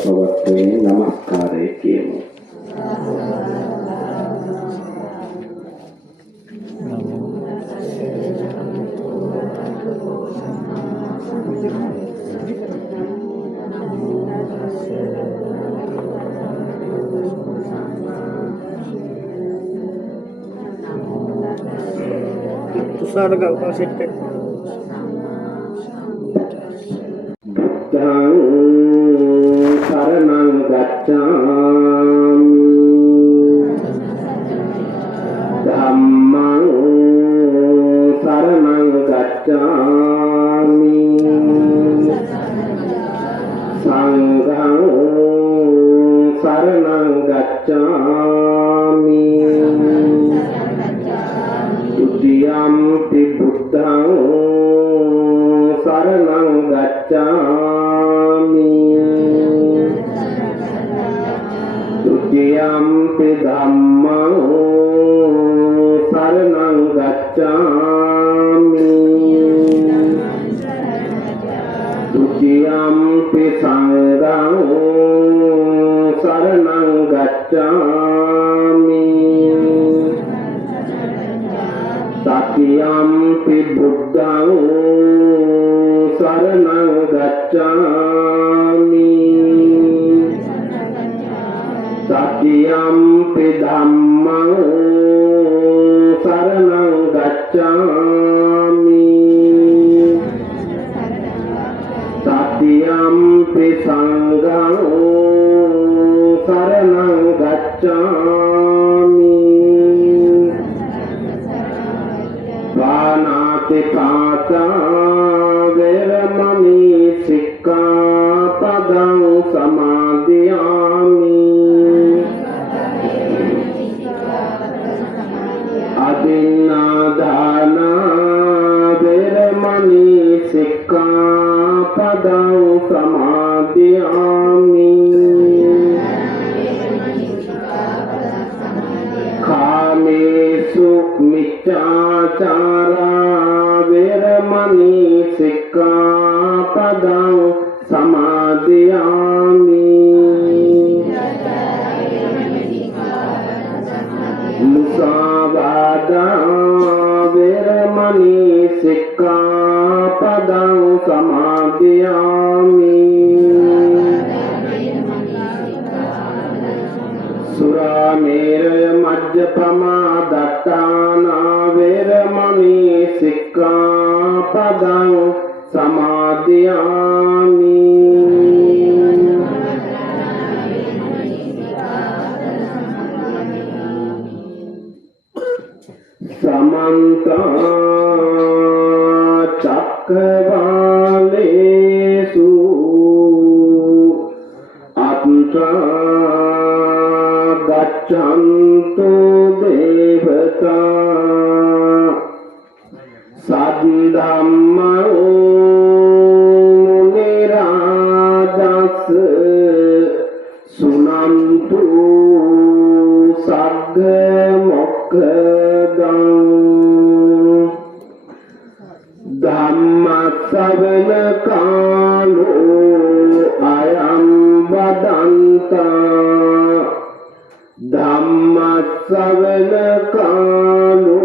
පවත්වමින් නමස්කාරය කියමු. Tusahan agak pasir ke. Buddhang saranang gacchami dhammang saranang gacchami sanghang saranang gacchami Dutiyampi buddhang saranang gacchami Dutiyampi dhammang saranang gacchami Dutiyampi sanghang saranang gacchami Tatiyampi buddhang saranang gacchami Tatiyampi dhammang saranang gacchami Tatiyampi sanghang saranang gacchami Panati pata veramani sikkhapadang samadhiyami Adinadana veramani sikkhapadang samadhiyami Kamesu miccācara veramani sikkhapadang samadhiyami Musavada veramani sikkhapadang samadhiyami Suramera majjapama dattana veramani sikkhapadang samadhiyami Samanta cakkavalesu atra gaccantu devata saddhamma munirajas sunantu sagga mokkadang dhamma savana kalo ayam vadanta Dhamma savana kalo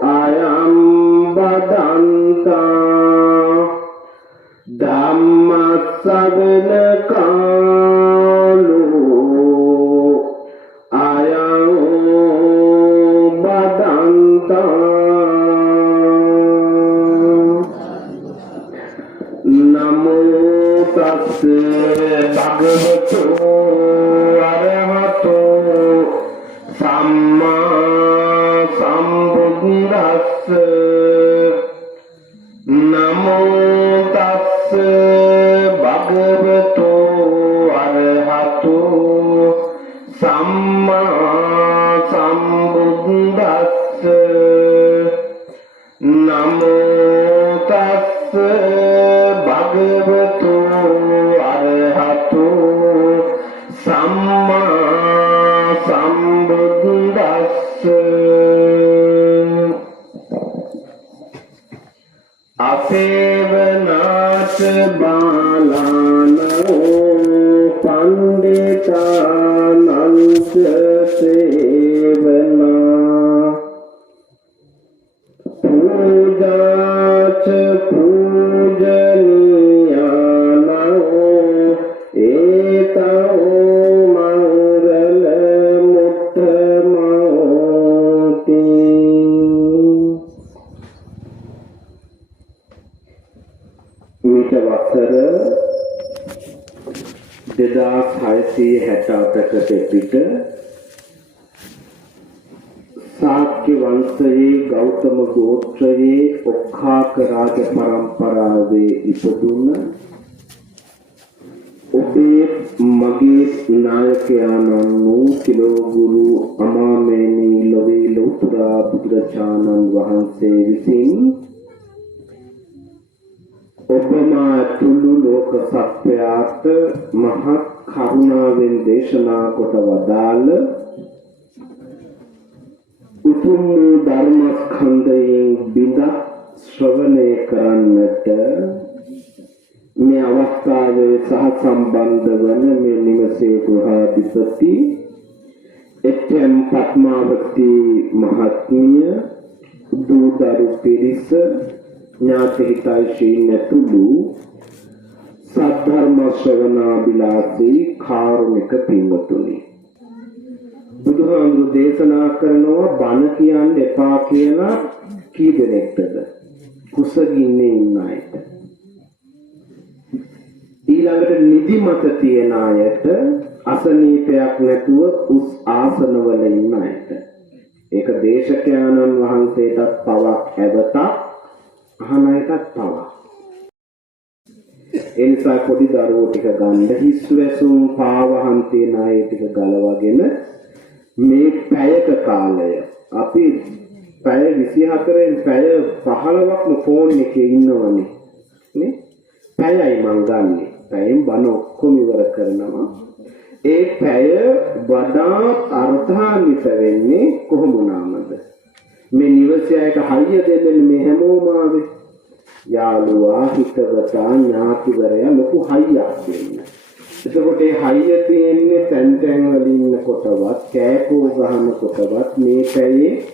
ayam vadanta Dhamma savana kalo ayam vadanta Namo tassa bhagavato Samma sambuddhassa Namo tassa bhagavato arahato Samma sambuddhassa Namo tassa bhagavato arahato 2668කට පිට ශාක්‍ය වංශයේ ගෞතම ගෝත්‍රයේ ඔක්ඛාක රාජ පරම්පරාවේ ඉපදුන ඔබේ මගේ නායකයාණන් වූ තිලෝගුරු අමාමේනී ලොවේ ලෝතුරා බුදුරජාණන් වහන්සේ විසින් ඔබමා තුළු ලෝක සත්වයාට මහත් කරුණාවෙන් දේශනා කොට වදාළ උතුම් ධර්මස්කන්ධයෙන් බිඳ ශ්‍රවණය කරන්නට මේ අවස්ථාවේ සහ සම්බන්ධ වන මේ නිවසේ ගෘහාධිපති එච්.එම්. පත්මාවති මහත්මිය දූදරු පිරිස ඥාති හිතයිශීන් ඇතුළු සද්ධර්ම ශ්‍රවණාබිලාසී කාරුණික පින්වතුනි, බුදුහාමුදුරු දේශනා කරනවා බණ කියන්න එපා කියලා කී දෙනෙක්ටද? කුසගින්නේ ඉන්න අයට. ඊළඟට නිදිමත තියන අයට, අසනීපයක් නැතුව උස් ආසනවල ඉන්න අයට. ඒක දේශකයන්න් වහන්සේටත් පවක් ඇවතක්, අහන අයටත් පවක්. ඒ නිසා පොඩි දරුවෝ ටික ගන්න හිස් වැසුම් පාවහන් තියන අය ටික ගලවගෙන මේ පැයක කාලය අපි පැය 24න් පැය 15ක්ම ෆෝන් එකේ ඉන්නවනේ නේ. පැයයි මං ගන්නෙ. පැයෙන් බණ ඔක්කොම ඉවර කරනවා. ඒ පැය වඩා අර්ථාන්විත වෙන්නේ කොහොම වුණාමද? මේ නිවසේට හයිය දෙන්නේ මේ හැමෝම ආවේ. යාළුවා, හිතවතා, ඥාතිවරයා ලොකු හයියක් දෙන්න. එතකොට ඒ හයිය තියෙන්නේ තැන් වල ඉන්නකොටවත්, කෑකෝ ගහනකොටවත් මේ පැයේ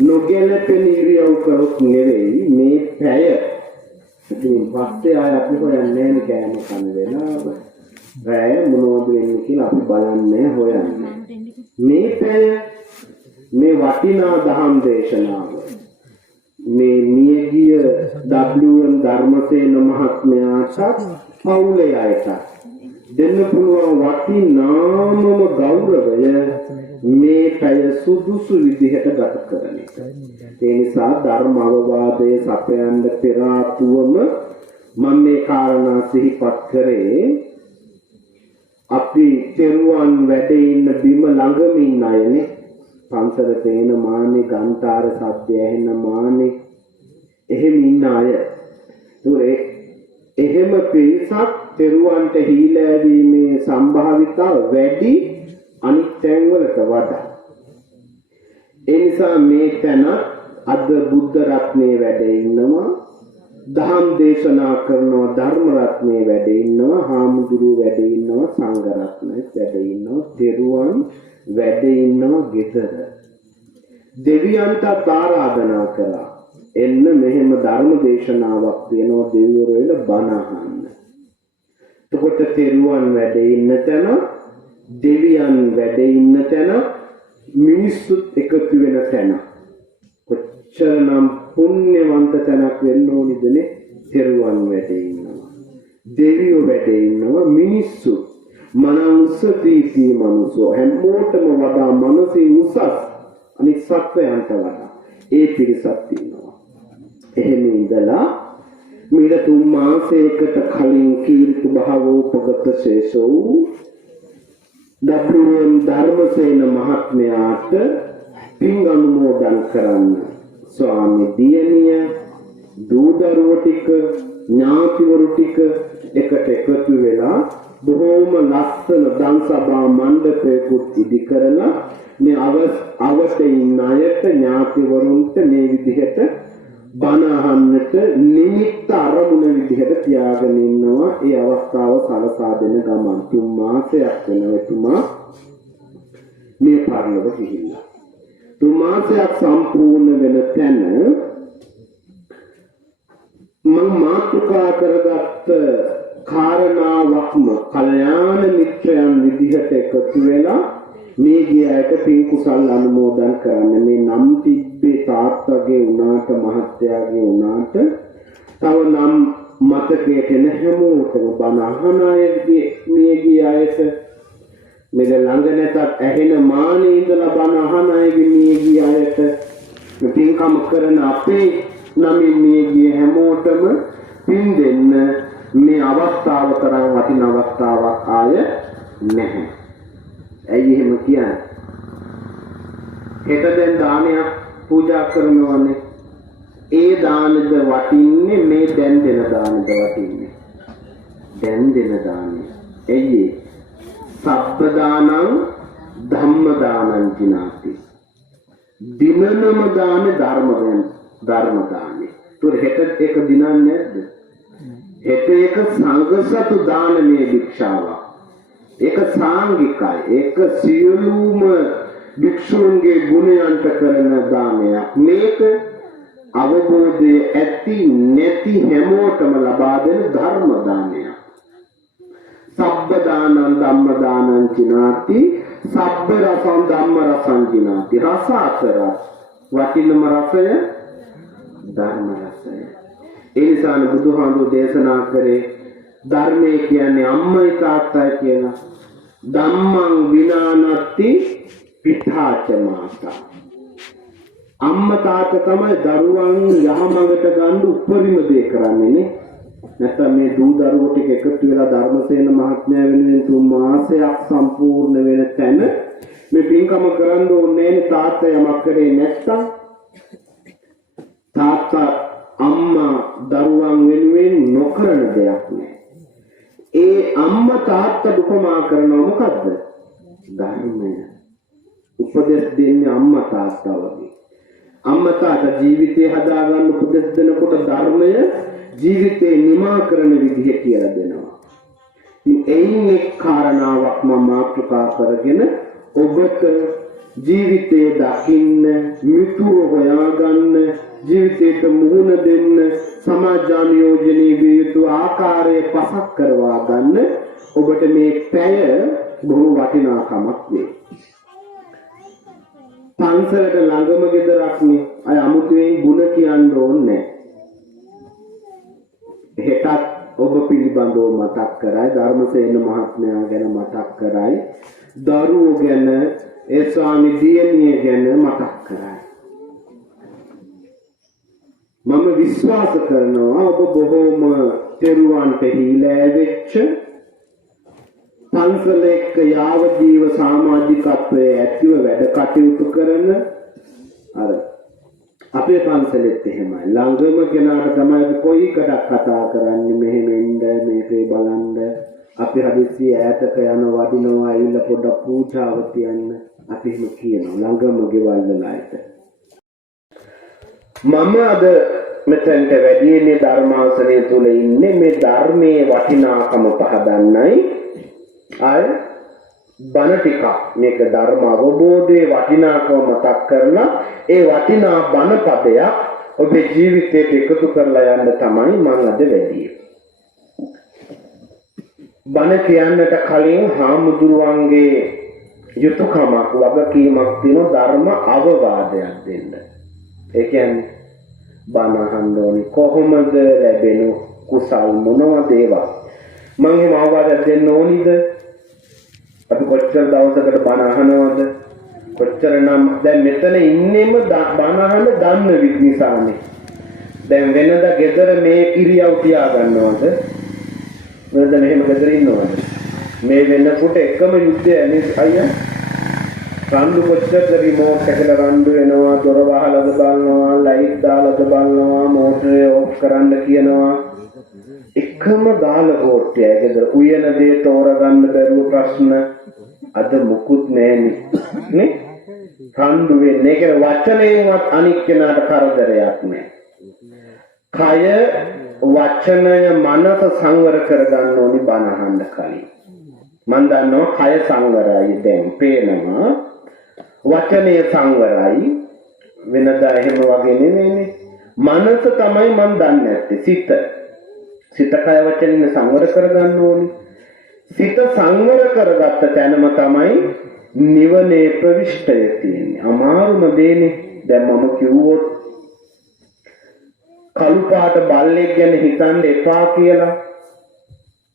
නොගැලපෙන ඉරියව් කරොත් නෙවෙයි මේ පැය. ඉතින් පස්සේ ආය අපි හොයන්නේ නැහැ කෑම කන වෙලාව. රැය මොනවද වෙන්නේ කියලා අපි බලන්නේ හොයන්නේ. මේ පැය මේ වටිනා දහම් දේශනාව මේ මියගිය W.M. ධර්මසේන මහත්මයාට පවුලේ අයට දෙන්න පුළුවන් වටිනාම ගෞරවය මේ පැය සුදුසු විදිහට ගත කරන එක. ඒ නිසා ධර්ම අවවාදයේ සපයන්න පෙර ආතුවම මම මේ කාරණා සිහිපත් කරේ. අපි තෙරුවන් වැඩේ ඉන්න බිම ළඟම ඉන්න අයනේ. පන්සල පේන මානේ, ගන්ටාර සද්ද ඇහෙන මානේ, එහෙම ඉන්න අය. ඒ එහෙම පිරිසක් තෙරුවන්ට හීලෑවීමේ සම්භාවිතාව වැඩි අනිත් තැන්වලට වඩා. ඒ නිසා මේ තැන අද බුද්ධ රත්නේ වැඩ ඉන්නවා, දහම් දේශනා කරනවා, ධර්ම රත්නේ වැඩ ඉන්නවා, හාමුදුරුවෝ වැඩ ඉන්නවා, සංඝ රත්නේ වැඩ ඉන්නවා, තෙරුවන් වැඩ ඉන්නවා ගෙදර. දෙවියන්ට ආරාධනා කළා එන්න මෙහෙම ධර්ම දේශනාවක් තියෙනවා දෙවිවරු වෙන බණ අහන්න. එතකොට තෙරුවන් වැඩ ඉන්න තැන, දෙවියන් වැඩ ඉන්න තැන, මිනිස්සුත් එකතු වෙන තැන. කොච්චරනම් පුණ්‍යවන්ත තැනක් වෙන්න ඕනිදනේ. තෙරුවන් වැඩ ඉන්නවා, දෙවියෝ වැඩ ඉන්නවා, මිනිස්සු මනෝසදීපී මනුසෝ හැමෝටම වඩා මනසින් උසස් අනිත් සත්වයන්ට වඩා ඒ පිරිසක් ඉන්නවා. එහෙම ඉඳලා මීට 3 මාසයකට කලින් කීර්ති භාවෝපගත ශේෂෝ W.M. ධර්මසේන මහත්මයාට පින් අනුමෝදන් කරන්න ස්වාමී දියණිය, දූදරුවෝ ටික, ඥාතිවරු ටික එකට එකතු වෙලා බොහෝම ලස්සන දන්සභා මණ්ඩපයකුත් ඉදි කරලා මේ අවශ්‍ය ඉන්න අයට, ඥාතිවරුන්ට මේ විදිහට බණ අහන්නට නිමිත්ත අරමුණ විදිහට තියාගෙන ඉන්නවා. ඒ අවස්ථාව සලසා දෙන ගමන් 3 මාසයක් වෙනවා එතුමා මේ පරිලෝක ගිහිල්ලා. 3 මාසයක් සම්පූර්ණ වෙන තැන මම මාතෘකා කරගත්ත කාරණාවක්ම කල්යාණ මිත්‍රයන් විදිහට එකතු වෙලා මේ ගියයට පින් කුසල් අනුමෝදන් කරන්න. මේ නම් තිබ්බේ තාත්තගේ උනාට, මහත්තයාගේ උනාට, තව නම් මතකයට එන හැමෝටම බණ අහන අයගේ මියගිය අයට මෙල ළඟ නැතත් ඇහෙන මානේ ඉඳලා බණ අහන අයගේ මියගිය අයට පින්කම් කරන අපේ නමින් මියගිය හැමෝටම පින් දෙන්න මේ අවස්ථාව තරම් වටින අවස්ථාවක් ආය නැහැ. ඇයි එහෙම කියන්නේ? හෙට දැන් දානයක් පූජා කරනවනේ. ඒ දානද වටින්නේ මේ දැන් දෙන දානද වටින්නේ? දැන් දෙන දානය. එයි සබ්බ දානං ධම්ම දානං ජිනාති. දිනනම දාන ධර්ම දානෙ. තුර හෙට එක දිනන්නේ නැද්ද? හෙට එක සංඝසතු දානමේ භික්ෂාවක්. ඒක සාංගිකයි. ඒක සියලුම භික්ෂුන්ගේ ගුණයන්ට කරන දානයක්. මේක අවබෝධය ඇති නැති හැමෝටම ලබා දෙන ධර්ම දානයක්. සබ්බ දානං ධම්ම දානං චිනාති සබ්බ රසං ධම්ම රසං චිනාති. රස අතර වටිනම රසය ධර්ම රසය. ඒ නිසා බුදුහාමුදුරේ දේශනා කරේ ධර්මයේ කියන්නේ අම්මයි තාත්තයි කියලා. ධම්මං විනානත්ති පිතාච මාතා. අම්මා තාත්තා තමයි දරුවන් යහමඟට ගන්න උපරිම දේ කරන්නේ නේ. නැත්නම් මේ දූ දරුවෝ ටික එකතු වෙලා ධර්මසේන මහත්මයා වෙනුවෙන් 3 මාසයක් සම්පූර්ණ වෙන තැන මේ පින්කම කරන්න ඕනේ නේ. තාත්තා යමක් කරේ නැත්නම් තාත්තා අම්මා දරුවන් වෙනුවෙන් නොකරන දෙයක් නෑ. ඒ අම්මා තාත්තා උපමා කරනවා මොකද්ද? ධර්මය. උපදෙස් දෙන්නේ අම්මා තාත්තා වගේ. අම්මා තාත්තා ජීවිතේ හදාගන්න උපදෙස් දෙනකොට ධර්මය ජීවිතේ නිමා කරන විදිහ කියලා දෙනවා. ඉතින් එයින් එක් කාරණාවක් මම මාතෘකා කරගෙන ඔබට ජීවිතේ දකින්න, මිතුරු හොයාගන්න, ජීවිතේට මුහුණ දෙන්න, සමාජානියෝජනයේ විය යුතු ආකාරය පසක් කරවා ගන්න ඔබට මේ පැය බොහෝ වටිනාකමක් වේ. පන්සලට ළඟම ගෙදරක් නේ. අය අමුතුවෙන් ಗುಣ කියන්න ඕනේ නැහැ. හෙටත් ඔබ පිළිබඳව මතක් කරයි, ධර්මසේන මහත්මයා ගැන මතක් කරයි, දරුවෝ ගැන, ඒ ස්වාමි දියණිය ගැන මතක් කරයි. මම විශ්වාස කරනවා ඔබ බොහෝම තෙරුවන්ට හීලෑ වෙච්ච පන්සලෙක යාව ජීව සමාජිකත්වයේ ඇතිව වැඩ කටයුතු කරන අර අපේ පන්සලෙත් එහෙමයි. ළඟම කෙනාට තමයි කොයි කඩක් කතා කරන්නේ මෙහෙම ඉන්න මේකේ බලන්න. අපි හදිස්සි ඈතක යන වදිනවා ඇවිල්ලා පොඩ්ඩක් පූජාව තියන්න. අපි එහෙම කියනවා ළඟම ගෙවල් වලට. මම අද මෙතෙන්ට වැඩිනේ ධර්මාසනය තුල ඉන්නේ මේ ධර්මයේ වටිනාකම පහදන්නයි. අය බණ ටික මේක ධර්ම අවබෝධයේ වටිනාකම මතක් කරලා ඒ වටිනා බණ පදයක් ඔබේ ජීවිතයට එකතු කරලා යන්න තමයි මම අද වැඩියේ. බණ කියන්නට කලින් හාමුදුරුවන්ගේ යුතුයකමක් වගකීමක් තියෙන ධර්ම අවවාදයක් දෙන්න. ඒ කියන්නේ බණ අහන්න ඕනේ කොහොමද ලැබෙන කුසල් මොනවද ඒවා මම එහෙම අවවාදයක් දෙන්න ඕනිද? අපි කොච්චර දවසකට බණ අහනවද? කොච්චර නම් දැන් මෙතන ඉන්නෙම බණ අහන්න දන්න විදිහසානේ. දැන් වෙනදා ගෙදර මේ කිරියව තියා ගන්නවද? වෙනදා මෙහෙම ගෙදර ඉන්නවද? මේ වෙනකොට එකම යුද්ධය අයියා රණ්ඩු කොච්චර රිමෝට් එකල රණ්ඩු වෙනවා, දොර වහලාද බලනවා, ලයිට් දාලාද බලනවා, මෝටරේ ඕෆ් කරන්න කියනවා. එකම දාල හොට්ටිය ගෙදර උයන දේ තෝරගන්න බැරුව ප්‍රශ්න අද මුකුත් නැන්නේ නේ. රණ්ඩු වෙන්නේ ඒක වචනයෙන්වත් අනික් කෙනාට කරදරයක් නෑ. කය වචනය මනස සංවර කරගන්න ඕනි බණ අහන්න කලින්. මම දන්නවා කය සංවරයි දැන් පේනවා. වචනය සංවරයි වෙනදා එහෙම වගේ නෙමෙයිනේ. මනස තමයි මම දන්නේ නැත්තේ. සිත කය වචනේ සංවර කරගන්න ඕනි. සිත සංවර කරගත්ත තැනම තමයි නිවනේ ප්‍රවිෂ්ඨය තියෙන්නේ. අමාරුම දේනේ. දැන් මම කිව්වොත් කළු පාට බල්ලෙක් ගැන හිතන්න එපා කියලා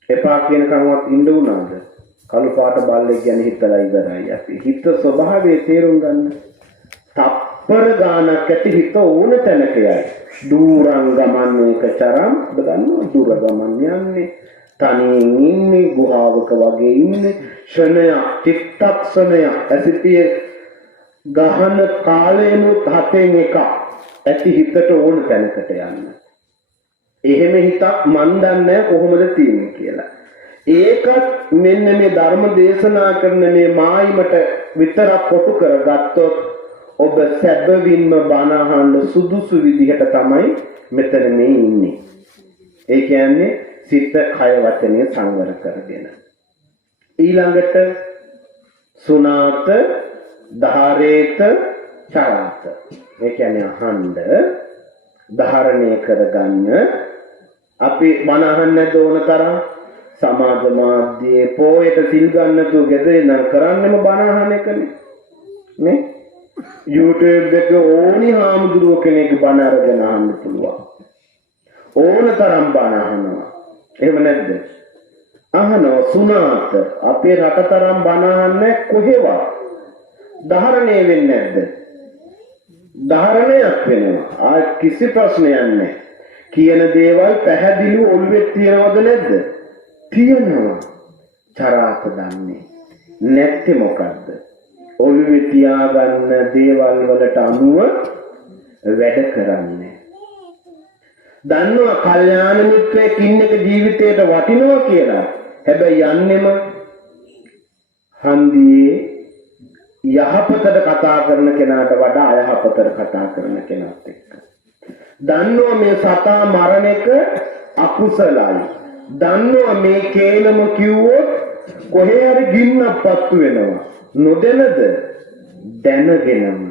එපා කියන කරුණක් ඉන්න උනාද? කළු පාට බල්ලෙක් ගැන හිතලා ඉවරයි අපි. හිත ස්වභාවය තේරුම් ගන්න. තප්පර ගානක් ඇති හිත ඕන තැනක යයි. දුරං ගමන්නේක චරම් බදන්නෝ දුර ගමන් යන්නේ. තනියෙන් ඉන්නේ ගුහාවක වගේ ඉන්නේ. ක්ෂණයක් චිත්තක්ෂණයක් ඇසිපිය ගහන කාලේනුත් හතෙන් එකක් ඇති හිතට ඕන තැනකට යන්න. එහෙම හිතක් මන් දන්නේ කොහොමද තියෙන්නේ කියලා. ඒකත් මෙන්න මේ ධර්ම දේශනා කරන මේ මායිමට විතරක් කොටු කරගත්තොත් ඔබ සැබවින්ම බණ අහන්න සුදුසු විදිහට තමයි මෙතන මේ ඉන්නේ. ඒ කියන්නේ සිත කය වචනය සංවර කරගෙන. ඊළඟට සුණාත ධාරේත චරාත. ඒ කියන්නේ අහන්න ධාරණය කරගන්න. අපි බණ අහන්න ඕන තරම් සමාජ මාධ්‍යයේ පොයට සිල් ගන්න තු ගෙදර ඉඳන් කරන්නම බණ අහන එකනේ. නේ? YouTube එක ඕනි හාමුදුරුව කෙනෙක් බණ අරගෙන අහන්න පුළුවන්. ඕන තරම් බණ අහනවා. එහෙම නැද්ද? අහනවා සුණාත. අපේ රට තරම් බණ අහන්නේ කොහෙවත්. ධාරණය වෙන්නේ නැද්ද? ධාරණයක් වෙනවා. කිසි ප්‍රශ්නයක් නැහැ. කියන දේවල් පැහැදිලිව ඔළුවේ තියනවද නැද්ද? තියනවා. චරාත දන්නේ නැත්තේ මොකද්ද? ඔළුවේ තියාගන්න දේවල් වලට අනුව වැඩ කරන්නේ. දන්නවා කල්යාණ මිත්‍රයෙක් ඉන්නක ජීවිතේට වටිනවා කියලා. හැබැයි යන්නෙම හන්දියේ යහපතට කතා කරන කෙනාට වඩා අයහපතට කතා කරන කෙනාත් එක්ක. දන්නවා මේ සතා මරණ එක අකුසලයි. දන්නවා මේ කේලම කිව්වොත් කොහේ හරි ගින්නක් පත්තු වෙනවා. නොදැනද? දැනගෙනම.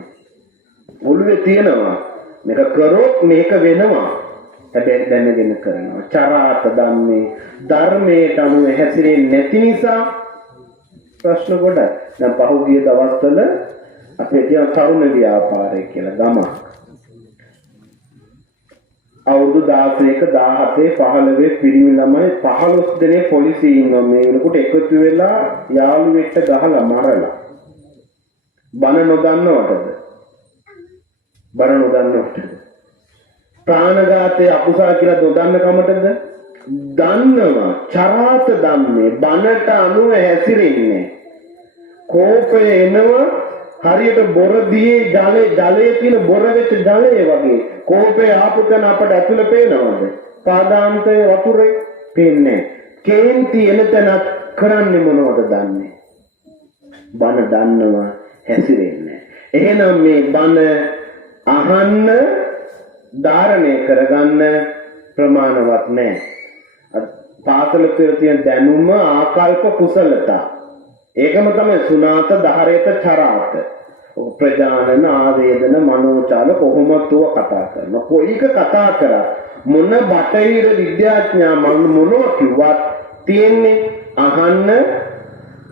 ඔළුවේ තියනවා මේක කරොත් මේක වෙනවා. හැබැයි දැනගෙන කරනවා. චරාත ධම්මේ ධර්මයට අනුව හැසිරෙන්නේ නැති නිසා ප්‍රශ්න ගොඩක්. දැන් පහුගිය දවස්වල අපේ තියන තරුණ ව්‍යාපාරය කියලා ගමක්. අවුරුදු 16ක 17 15 පිරිමි ළමයි 15 දෙනෙක් පොලිසියේ ඉන්නවා. මේ වෙනකොට එකතු වෙලා යාළුවෙක්ට ගහලා මරලා. බන නොදන්නවටද? බන නොදන්නවටද? ප්‍රාණඝාතයේ අකුසල කියලා නොදන්න කමටද? දන්නවා. චරාත ධම්මේ බනට අනුව හැසිරෙන්නේ. කෝපය එනවා හරියට බොරදියේ ජලයේ තියෙන බොර වෙච්ච ජලය වගේ. කෝපය ආපු තැන අපට ඇතුළ පේනවද? පාදාන්තයේ වතුරේ පේන්නේ. කේන්ති එන තැන කරන්නේ මොනවද දන්නේ? බන දන්නවා හැසිරෙන්නේ. එහෙනම් මේ බන අහන්න ධාරණය කරගන්න ප්‍රමාණවත් නැහැ. පාසල තුළ තියෙන දැනුම ආකල්ප කුසලතා. ඒකම තමයි සුණාත ධාරේත චරාත. ප්‍රජානන ආවේදන මනෝචාල කොහොමද කතා කරනවා. කොයික කතා කරා මොන බටහිර විද්‍යාඥයා මොනවා කිව්වත් තියෙන්නේ අහන්න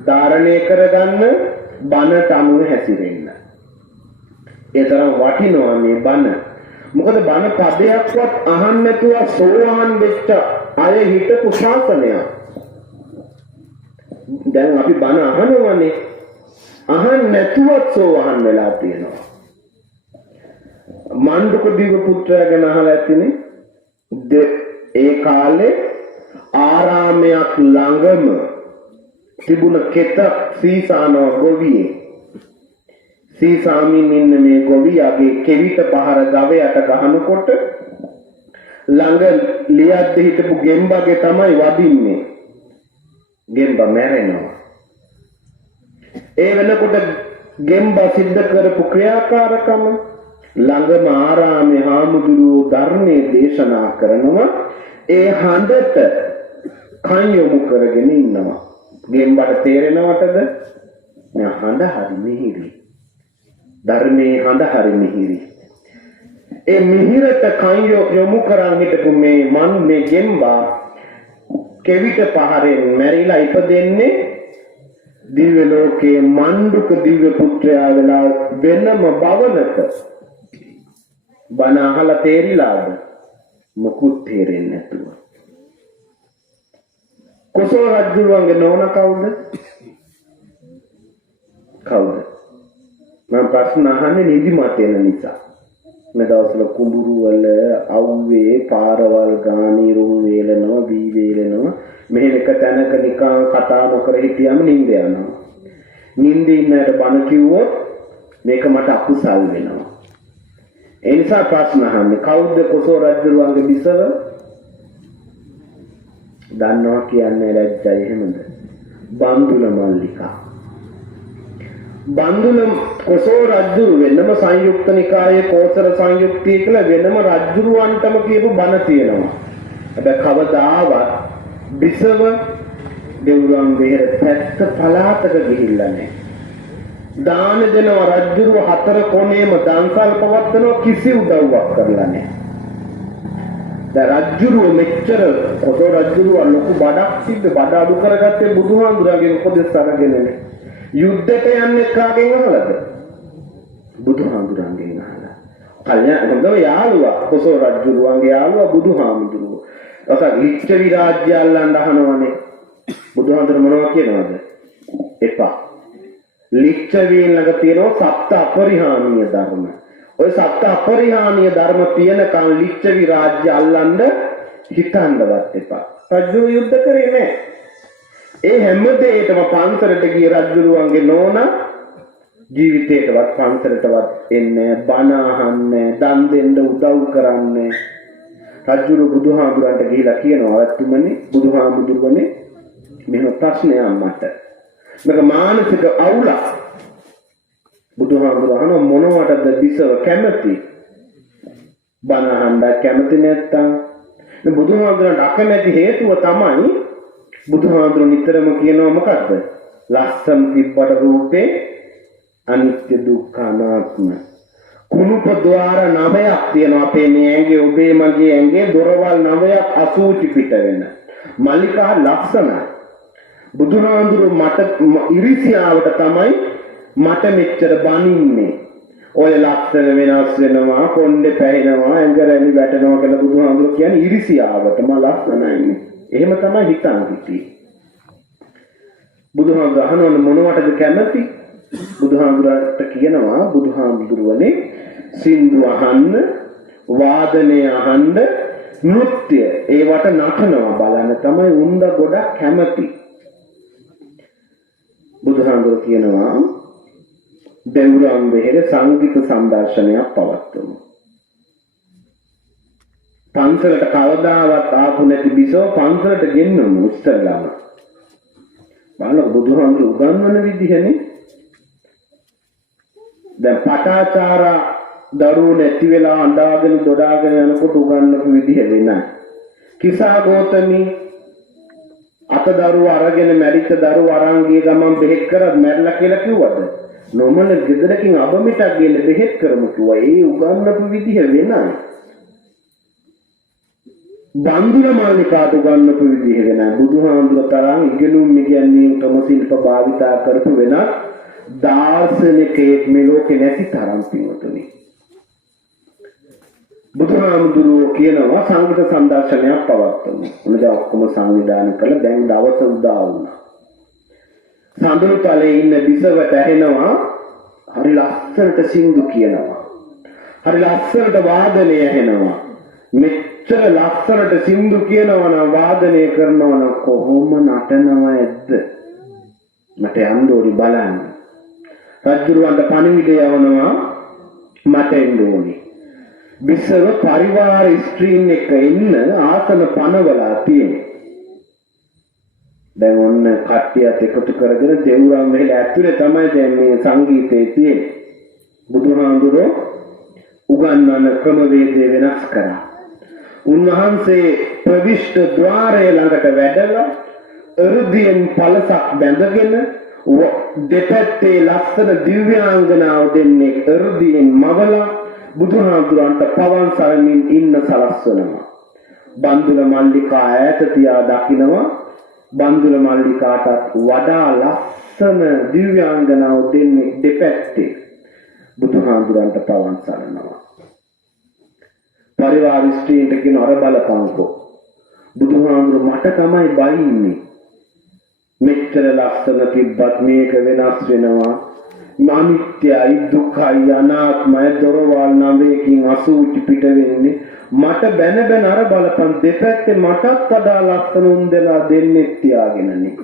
ධාරණය කරගන්න බනට අනුව හැසිරෙන්න. ඒ තරම් වටිනවා මේ බන. මොකද බන පදයක්වත් අහන්න නැතුව සෝවාන් වෙච්ච අය හිටපු ශාසනයක්. දැන් අපි බන අහනවනේ. අහන්න නැතුවත් සෝවාන් වෙලා තියෙනවා. මණ්ඩුක දිව පුත්‍රයා ගැන අහලා ඇතිනේ. ඒ කාලේ ආරාමයක් ළඟම තිබුණ කෙත සීසානෝ ගොවියේ. සීසාමින් ඉන්න මේ ගොවියාගේ කෙවිත පහර ගවයට ගහනකොට ළඟ ලියද්ද හිටපු ගෙම්බගේ තමයි වදින්නේ. ගෙම්බ මැරෙනවා. ඒ වෙනකොට ගෙම්බ සිද්ධ කරපු ක්‍රියාකාරකම ළඟම ආරාමේ හාමුදුරුවෝ ධර්මයේ දේශනා කරනවා. ඒ හඬට කන් යොමු කරගෙන ඉන්නවා. ගෙම්බට තේරෙනවටද? මේ හඬ හරි මිහිරි. ධර්මයේ හඬ හරි මිහිරි. ඒ මිහිරට කන් යොමු කරන් හිටපු මේ ගෙම්බා කෙවිත පහරෙන් මැරිලා ඉපදෙන්නේ දිව්‍ය ලෝකයේ මණ්ඩුක දිව්‍ය පුත්‍රයා වෙලා වෙනම භවනක. බණ අහලා තේරිලාද? මොකුත් තේරෙන්නේ නැතුව. කොසල් රජුගේ නෝනා කවුද? කවුද? මම ප්‍රශ්න අහන්නේ නිදිමත එන නිසා. මේ දවස්වල කුඹුරු වල අවුවේ පාරවල් ගානේ රුම් වේලනවා වී වේලනවා මෙහෙම එක තැනක නිකන් කතා නොකර හිටියම නිින්ද යනවා. නිින්ද ඉන්නට බණ කිව්වොත් මේක මට අකුසල් වෙනවා. ඒ නිසා ප්‍රශ්න අහන්නේ කවුද කොසල් රජුගේ බිසව? දන්නවා කියන්නේ ලැජ්ජයි එහෙමද? බන්දුල මල්ලිකා. බන්දුල කොසල් රජු වෙනම සංයුක්ත නිකායේ කෝසල සංයුක්තිය කියලා වෙනම රජුරුවන්ටම කියපු බණ තියෙනවා. හැබැයි කවදාවත් බිසව දෙවුරන් වෙහෙර පැත්ත පලාතක ගිහිල්ලා නැහැ. දාන දෙනවා රජුරුව හතර කොනේම දන්සල් පවත්වනවා කිසි උදව්වක් කරලා නැහැ. දැන් රජුරුව මෙච්චර කොසල් රජුරුව ලොකු බඩක් තිබ්බ බඩ අඩු කරගත්තේ බුදුහාමුදුරන්ගේ උපදෙස් අරගෙනනේ. යුද්ධයට යන්නේ කාගෙන් අහලාද? බුදුහාමුදුරන්ගෙන් අහලා. කල්‍යාණ හොඳම යාළුවා කොසල් රජුරුවන්ගේ යාළුවා බුදුහාමුදුරුවෝ. ඔක ලිච්ඡවි රාජ්‍ය අල්ලන්න අහනවනේ. බුදුහාමුදුර මොනවා කියනවද? එපා. ලිච්ඡවීන් ළඟ තියෙනවා සප්ත අපරිහානීය ධර්ම. ඔය සප්ත අපරිහානීය ධර්ම තියෙනකන් ලිච්ඡවි රාජ්‍ය අල්ලන්න හිතන්නවත් එපා. රජු යුද්ධ කරේ නැහැ. ඒ හැම දෙයකම පන්සලට ගිය රජුරුවන්ගේ නෝනා ජීවිතේටවත් පන්සලටවත් එන්නේ බණ අහන්නේ දන් දෙන්න උදව් කරන්නේ. රජුරු බුදුහාමුදුරන්ට ගිහිලා කියනවා අතුමනි බුදුහාමුදුරනේ මෙහෙම ප්‍රශ්නයක් මට. මේක මානසික අවුලක්. බුදුහාමුදුර අහන මොනවටද බිසව කැමති? බණ අහන්න කැමති නැත්තම් මේ බුදුහාමුදුරන්ට අකමැති හේතුව තමයි බුදුහාමුදුර නිතරම කියනවා මොකද්ද? ලස්සන තිබ්බට රූපේ අනිත්‍ය දුක්ඛ අනාත්ම. කුණුප ద్వාර 9ක් තියෙනවා අපේ මේ ඇඟේ ඔබේ මගේ ඇඟේ දොරවල් 9ක් අසූචි පිට වෙන. මල්ලිකා ලක්ෂණයි. බුදුහාමුදුර මට ඉරිසියාවට තමයි මට මෙච්චර බනින්නේ. ඔය ලක්ෂණ වෙනස් වෙනවා, කොණ්ඩේ පැහෙනවා, ඇඟ රැලි වැටෙනවා කියලා බුදුහාමුදුර කියන්නේ ඉරිසියාවට. මම ලක්ෂණයිනේ. එහෙම තමයි හිතන් හිටියේ. බුදුහාමුදුර අහනවනේ මොනවටද කැමති? බුදුහාමුදුරට කියනවා බුදුහාමුදුරනේ සින්දු අහන්න, වාදනය අහන්න, නෘත්‍ය ඒවට නටනවා බලන්න තමයි උන්ද ගොඩක් කැමති. බුදුහාමුදුර කියනවා දෙවුරන් වෙහෙර සංගීත සංදර්ශනයක් පවත්වමු. පන්සලට කවදාවත් ආපු නැති බිසව පන්සලට ගෙන්නමු ඉස්සරලාම. බලන්න බුදුහාමුදුර උගන්වන විදිහනේ. දැන් පටාචාරා දරුවෝ නැති වෙලා අඬාගෙන දොඩාගෙන යනකොට උගන්වපු විදිහ වෙනයි. කිසා ගෝතමී අත දරුවෝ අරගෙන මැරිච්ච දරුවෝ අරන් ගිය ගමන් බෙහෙත් කරත් මැරිලා කියලා කිව්වද? නොමල ගෙදරකින් අබමිටක් ගෙන්න බෙහෙත් කරමු කිව්වා. ඒ උගන්වපු විදිහ වෙනයි. බන්දුල මාලිකාට උගන්වපු විදිහ වෙනයි. බුදුහාමුදුර තරම් ඉගෙනුම් ඉගැන්වීම් ක්‍රම ශිල්ප භාවිතා කරපු වෙනත් දාර්ශනිකයෙක් මේ ලෝකේ නැති තරම් පින්වතුනි. බුදුහාමුදුරුවෝ කියනවා සංගීත සංදර්ශනයක් පවත්වමු. උනදා ඔක්කොම සංවිධානය කළා. දැන් දවස උදා වුණා. සඳුරු තලයේ ඉන්න බිසවට ඇහෙනවා හරි ලස්සනට සින්දු කියනවා. හරි ලස්සනට වාදනය ඇහෙනවා. මෙච්චර ලස්සනට සින්දු කියනවා නම් වාදනය කරනවා නම් කොහොම නටනවා ඇද්ද? මට යන්න ඕනි බලන්න. රජුරවන්ට පණිවිඩය යවනවා මට එන්න ඕනි. බිසව පරිවාර ස්ත්‍රීන් එක්ක ඉන්න ආසන පනවලා තියෙනවා. දැන් ඔන්න කට්ටියත් එකතු කරගෙන දෙවුරන් මෙහෙල ඇතුලේ තමයි දැන් මේ සංගීතයේ තියෙන්නේ. බුදුහාමුදුරෝ උගන්වන ක්‍රමවේදය වෙනස් කරා. උන්වහන්සේ ප්‍රවිෂ්ඨ ద్వාරය ළඟට වැඩලා එරුදියෙන් පළසක් බැඳගෙන දෙපැත්තේ ලස්සන දිව්‍යාංගනාව දෙන්නේ එරුදියෙන් මවලා බුදුහාමුදුරන්ට පවන් සරමින් ඉන්න සලස්වනවා. බන්දුල මල්ලිකා ඈත තියා දකිනවා. බන්දුල මල්ලිකාටත් වඩා ලස්සන දිව්‍යාංගනාව දෙන්නේ දෙපැත්තේ බුදුහාමුදුරන්ට පවන් සරනවා. පරිවාර ස්ත්‍රීන්ට කියන අර බලපංකෝ. බුදුහාමුදුරු මට තමයි බයින්නේ. මෙච්චර ලස්සන තිබ්බත් මේක වෙනස් වෙනවා. අනිත්‍යයි දුක්ඛයි අනාත්මයි දොරවල් නවයකින් අසූචි පිට වෙන්නේ. මට බැන බැන අර බලපන් දෙපැත්තේ මටත් වඩා ලස්සන උන්දලා දෙන්නේ තියාගෙනනේ.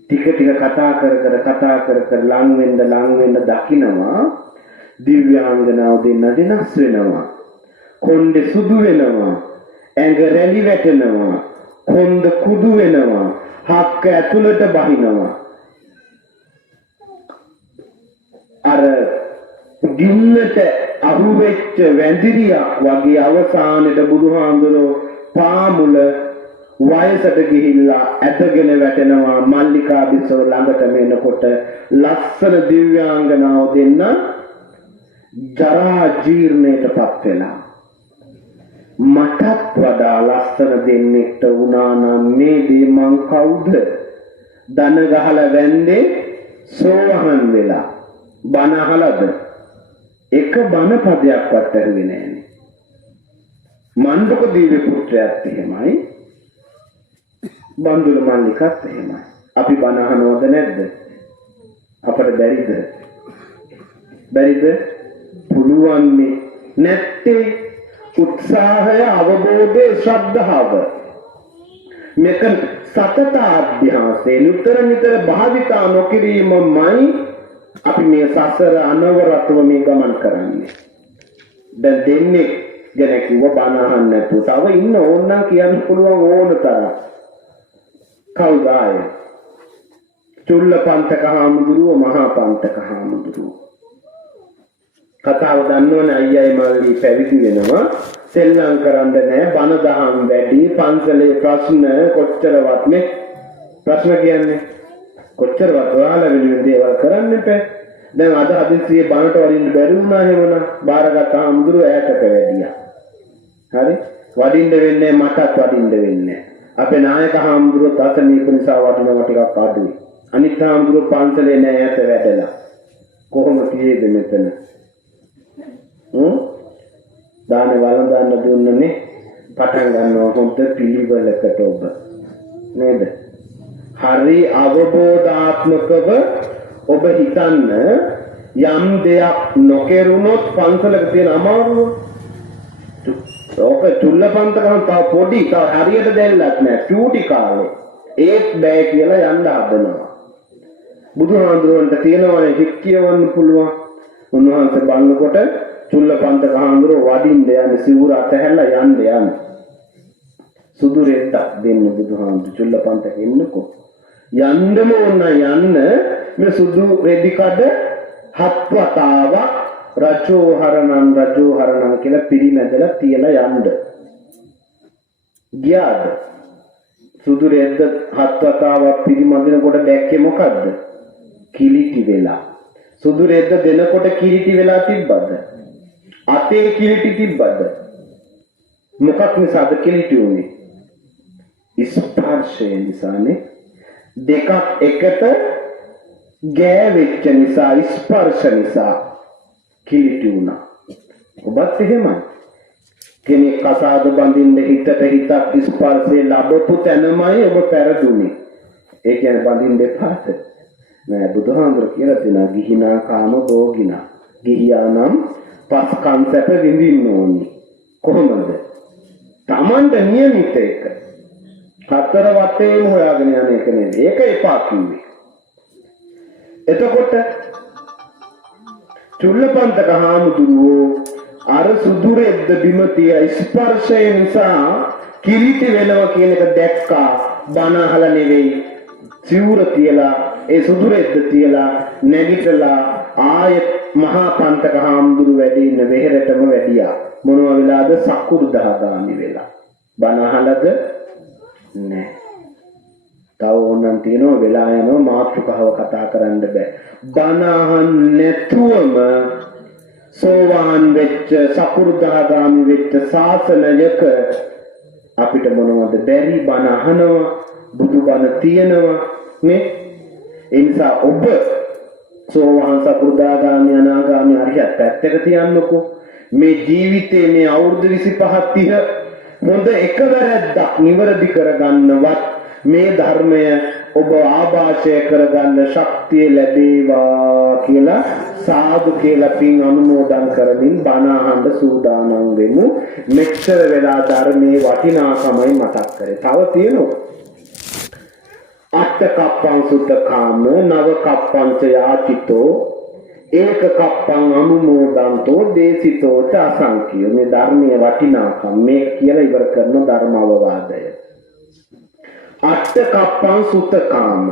ටික ටික කතා කර ලං වෙන්න දකින්නවා දිව්‍යාංගනාව දෙන්න වෙනස් වෙනවා. කොණ්ඩේ සුදු වෙනවා. ඇඟ රැලි වැටෙනවා. කොන්ද කුඩු වෙනවා. හක්ක ඇතුළට බහිනවා. අර ගින්නට අහුවෙච්ච වැඳිරියක් වගේ අවසානයේ බුදුහාමුදුරෝ පාමුල වයසට ගිහිල්ලා ඇටගෙන වැටෙනවා. මල්ලිකා බිසව ළඟට එනකොට ලස්සන දිව්‍යාංගනාව දෙන්න ජරා ජීර්ණයටපත් වෙලා මටත් වඩා ලස්සන දෙන්නෙක්ට වුණා නම් මේ දේ මං කවුද? දන ගහලා වැන්දේ සෝවහන් වෙලා බණ අහලද? එක බණ පදයක්වත් ඇහුවේ නෑනේ. මණ්ඩක දිව්‍ය පුත්‍රයාත් එහෙමයි. බන්දුල මල්ලිකත් එහෙමයි. අපි බණ අහනවද නැද්ද? අපට බැරිද? පුළුවන් නැත්තේ උත්සාහය, අවබෝධය, ශ්‍රද්ධාව. මේක සතත අභ්‍යාසයෙන් නිතර භාවිතා නොකිරීමමයි අපි මේ සසර අනවරතව මේ ගමන් කරන්නේ. දැන් දෙන්නේ ගැන කිව්ව බණ අහන්න නැතුව තව ඉන්න ඕනනම් කියන්න පුළුවන් ඕන තරම්. කවුද ආයේ? චුල්ලපන්තක හාමුදුරුවෝ, මහා පන්තක හාමුදුරුවෝ. කතාව දන්නවනේ අයියයි මල්ලි පැවිදි වෙනවා. සෙල්ලම් කරන්න නැහැ, බණ දහම් වැඩි, පන්සලේ ප්‍රශ්න කොච්චරවත් නේ. ප්‍රශ්න කියන්නේ කොච්චරවත් ඔයාලා වෙනුවෙන් දේවල් කරන්න එපා. දැන් අද හදිස්සියේ බණට වඩින්න බැරි වුණා එහෙමනම් බාරගත් හාමුදුරුවෝ ඈතට වැඩියා. හරි? වඩින්න වෙන්නේ මටත් වඩින්න වෙන්නේ. අපේ නායක හාමුදුරුවෝ තතනීක නිසා වඩිනවා ටිකක් අඩුයි. අනිත් හාමුදුරුවෝ පන්සලේ නෑ ඈත වැඩලා. කොහොම කියෙද මෙතන? දානේ වළඳන්න දුන්නනේ පටන් ගන්නවා හොඳ පිළිවෙලකට ඔබ නේද? හරි අවබෝධාත්මකව ඔබ හිතන්න යම් දෙයක් නොකරුණොත් පන්සලක තියෙන අමාරුව. ඔක චුල්ලපන්තකම තව පොඩි තව හරියට දැල්ලක් නෑ චූටි කාලේ ඒත් බෑ කියලා යන්න හදනවා. බුදුහාමුදුරන්ට තියෙනවනේ හික් කියවන්න පුළුවන්. උන්වහන්සේ බලනකොට චුල්ලපන්තක හාමුදුරුවෝ වඩින්න යන්නේ සිවුර අතහැරලා යන්න. සුදු රෙද්දක් දෙන්න බුදුහාමුදුරු චුල්ලපන්තක ඉන්නකෝ. යන්නම ඕන යන්න මේ සුදු රෙදි කඩ හත් වතාවක් රජෝහරණං කියලා පිරිමැදලා තියලා යන්න. ගියාද? සුදු රෙද්ද හත් වතාවක් පිරිමැදිනකොට දැක්කේ මොකද්ද? කිලිටි වෙලා. සුදු රෙද්ද දෙනකොට කිලිටි වෙලා තිබ්බද? අතේ කිලිටි තිබ්බද? මොකක් නිසාද කිලිටි උනේ? ස්පර්ශය නිසානේ. දෙකක් එකට ගෑවෙච්ච නිසා ස්පර්ශ නිසා කිලිටි වුණා. ඔබත් එහෙමයි. කෙනෙක් කසාද බඳින්න හිතට හිතක් ස්පර්ශය ලැබපු තැනමයි ඔබ පෙරදුනේ. ඒ කියන්නේ බඳින්න එපාට. නෑ බුදුහාමුදුර කියලා තියෙනවා ගිහිනා කාම භෝගිනා. ගිහියානම් පස්කම් සැප විඳින්න ඕනි. කොහොමද? Tamanta නියමිත එක. හතර වටේම හොයාගෙන යන එක නෙවෙයි. ඒක එපා කිව්වේ. එතකොට චුල්ලපන්තක හාමුදුරුවෝ අර සුදු රෙද්ද බිම තිය ස්පර්ශය නිසා කිලිටි වෙනවා කියන එක දැක්කා. බණ අහලා නෙවෙයි සිවුර තියලා ඒ සුදු රෙද්ද තියලා නැගිටලා ආයෙත් මහා පන්තක හාමුදුරුවෝ වැඩි ඉන්න වෙහෙරටම වැඩියා. මොනවා වෙලාද? සකුරුදහගාමි වෙලා. බණ අහලද නෑ. තව ඕනනම් තියෙනවා වෙලා යනවා මාත්‍රකාව කතා කරන්න බෑ. බණ අහන්න නැතුවම සෝවාන් වෙච්ච සකුරුදහගාමි වෙච්ච ශාසනයක අපිට මොනවද බැරි? බණ අහනවා, බුදුබණ තියෙනවා නේ. ඒ නිසා ඔබ සෝවාන් සකුරුදාගාමි අනාගාමි අරියත් පැත්තක තියන්නකෝ. මේ ජීවිතේ මේ අවුරුදු 25 30 හොඳ එක වැරද්දක් නිවැරදි කරගන්නවත් මේ ධර්මය ඔබ ආభాෂය කරගන්න ශක්තිය ලැබේවා කියලා සාදු කියලා පින් අනුමෝදන් කරමින් බණ අහන්න සූදානම් වෙමු. මෙච්චර වෙලා ධර්මයේ වටිනාකමයි මතක් කරේ. තව තියෙනවා. අට්ඨ කප්පං සුත්තකාම නව කප්පංච යාචිතෝ ඒක කප්පං අනුමෝදන්තෝ දේසිතෝ ච අසංඛ්‍ය. මේ ධර්මයේ වටිනාකම මේ කියලා ඉවර කරන ධර්ම අවවාදය. අට්ඨ කප්පං සුත්තකාම.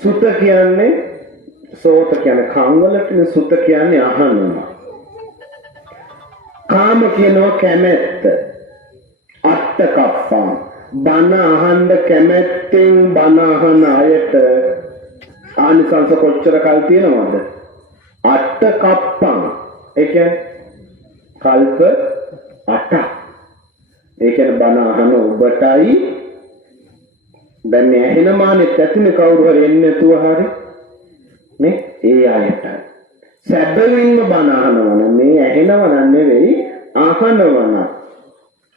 සුත කියන්නේ සෝත කියන්නේ කන් වලට, සුත කියන්නේ අහනවා. කාම කියනවා කැමැත්ත. අට්ඨ කප්පං බණ අහන්න කැමැත්තෙන් බණ අහන අයට ආනිසංස කොච්චර කල් තියෙනවද? අට්ඨ කප්පං. ඒ කියන්නේ කල්ප 8ක්. ඒ කියන්නේ බණ අහන ඔබටයි දැන් මේ ඇහෙන මානෙත් ඇතිනේ කවුරු හරි එන්නේ නැතුව හරි නේ ඒ අයටයි. සැබවින්ම බණ අහනවනම් මේ ඇහෙනව නෙවෙයි අහනවනම්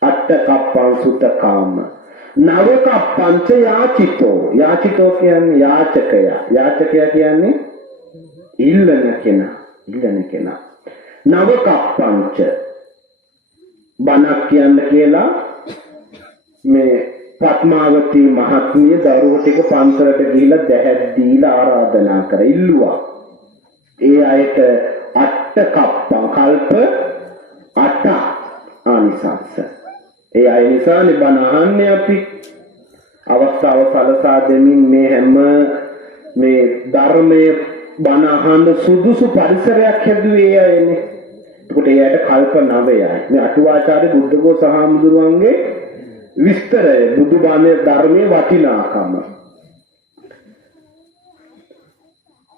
අට්ඨ කප්පං සුත්තකාම නව කප්පංච යාචිතෝ. යාචිතෝ කියන්නේ යාචකයා. යාචකයා කියන්නේ ඉල්ලන කෙනා. නව කප්පංච බණක් කියන්න කියලා මේ පත්මාවතී මහත්මිය දරුවෝ ටික පන්සලට ගිහිල්ලා දැහැත් දීලා ආරාධනා කර ඉල්ලුවා. ඒ අයට අට්ඨ කප්පං කල්ප 8 ආනිසංස. ඒ අය නිසානේ බණ අහන්නේ අපි. අවස්ථාව සලසා දෙමින් මේ හැම මේ ධර්මයේ බණ අහන්න සුදුසු පරිසරයක් හැදුවේ ඒ අයනේ. ඒකට ඒ අයට කල්ප 9යි. මේ අටුවාචාර්ය බුද්ධඝෝස හාමුදුරුවන්ගේ විස්තරය බුදුබණේ ධර්මයේ වටිනාකම.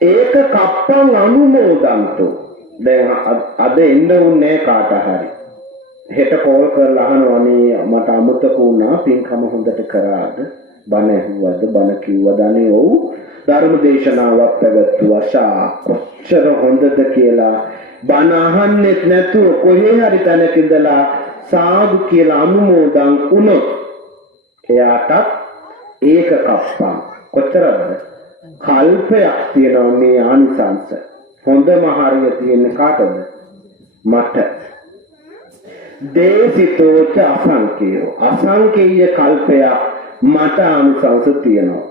ඒක කප්පං අනුමෝදන්තෝ. දැන් අද එන්න උන්නේ කාට හරි. හෙට කෝල් කරලා අහනවා අනේ මට අමතක වුණා පින්කම හොඳට කරාද? බණ ඇහුවද? බණ කිව්වද? අනේ ඔව් ධර්ම දේශනාවක් පැවැත්වුවා. කොච්චර හොඳද කියලා බණ අහන්නෙත් නැතුව කොහේ හරි තැනක ඉඳලා සාදු කියලා අනුමෝදන් වුණොත් එයාට ඒක කප්පං. කොච්චරද? කල්පයක් තියෙනවා මේ ආනිසංස. හොඳම හරිය තියෙන්නේ කාටද? මට. දේසිතෝච අසංකේය. අසංකේය කල්පයක් මට ආනිසංස තියෙනවා.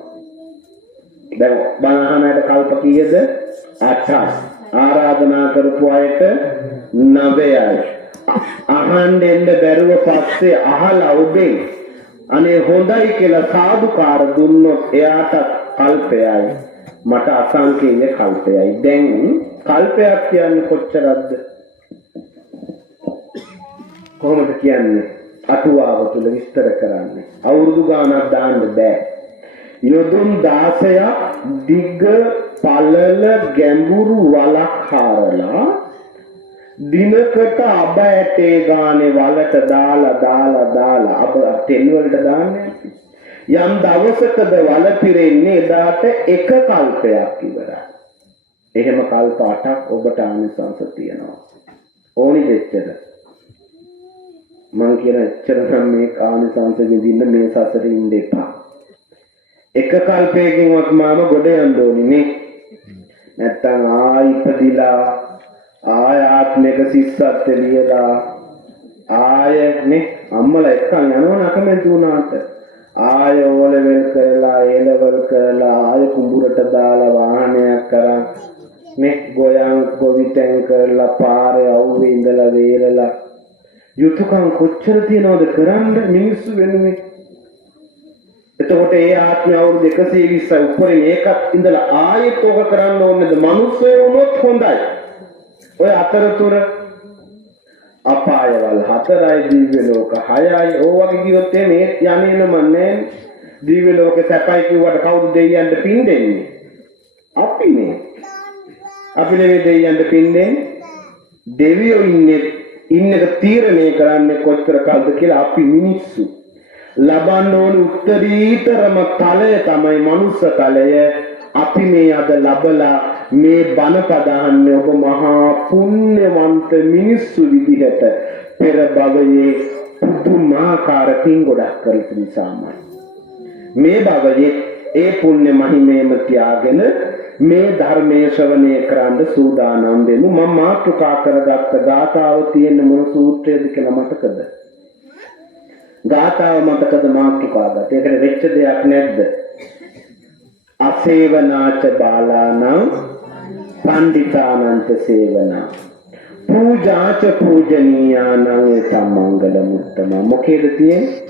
දැන් බණ අහනට කල්ප කීයද? 8යි. ආරාධනා කරපු අයට 9යි. අහන්න එන්න බැරුව පස්සේ අහලා ඔබෙන් අනේ හොඳයි කියලා සාදුකාර දුන්නොත් එයාට කල්පයයි මට අසංකේය කල්පයයි. දැන් කල්පයක් කියන්නේ කොච්චරද? කොහොමද කියන්නේ? අටුවාව තුල විස්තර කරන්නේ. අවුරුදු ගානක් දාන්න බෑ. යොදුන් 16ක් දිග පළල ගැඹුරු වලක් හරලා දිනකට අබ ඇටේ ගානේ වලට දාලා අබ තෙල් වලට දාන්නේ. යම් දවසකද වල පිරෙන්නේ එදාට එක කල්පයක් ඉවරයි. එහෙම කල්ප 8ක් ඔබට ආනිසංස තියෙනවා. ඕනි දෙච්චර. මං කියන එච්චර නම් මේ ආනිසංස විඳින්න මේ සසරේ ඉන්න එපා. එක කල්පයකින්වත් මාම ගොඩ යන්න ඕනේ නේ. නැත්තම් ඉපදිලා ආත්මික සිස්සත් එළියලා නේ අම්මලා එක්කන් යනවා නකමෙන්තු උනාට ඕලෙවල් කරලා ඒලෙවල් කරලා කුඹුරට දාලා වාහනයක් කරා නේ ගෝයන් ගොවිතැන් කරලා පාරේ අවුවේ ඉඳලා වේරලා යුතුයකම් කොච්චර තියනවද කරන්න මිනිස්සු වෙනුනේ. එතකොට ඒ ආත්මය අවුරුදු 120යි උඩරින් ඒකත් ඉඳලා ආයෙත් ඕක කරන්න ඕනේද? මිනිස්සු වුණොත් හොඳයි. ඔය අතරතුර අපායවල 4යි දිව්‍ය ලෝක 6යි ඕවගේ කිව්වොත් මේ යන්නේම නැහැ. දිව්‍ය ලෝක සැපයි කිව්වට කවුද දෙයියන්ට පින් දෙන්නේ? අපිනේ. අපි නෙවෙයි දෙයියන්ට පින් දෙන්නේ. දෙවියෝ ඉන්නක තීරණය කරන්නේ කොච්චර කල්ද කියලා අපි මිනිස්සු. ලබන්න ඕන උත්තරීතරම තලය තමයි මනුස්ස තලය. අපි මේ අද ලබලා මේ බණ පදහන්නේ ඔබ මහා පුණ්‍යවන්ත මිනිස්සු විදිහට පෙර භවයේ පුදුමාකාර පින් ගොඩක් කරපු නිසාමයි. මේ භවයේ ඒ පුණ්‍ය මහිමේම තියාගෙන මේ ධර්මයේ ශ්‍රවණය කරන්න සූදානම් වෙමු. මම මාතෘකා කරගත්ත ගාථාව තියෙන මොන සූත්‍රයේද කියලා මතකද? ගාථාව මතකද මාතෘකාවට? ඒකට වෙච්ච දෙයක් නැද්ද? අසේවනාච බාලානං පණ්ඩිතානන්ත සේවනා පූජාච පූජනීයානං සම්මංගල මුත්තම. මොකේද තියෙන්නේ?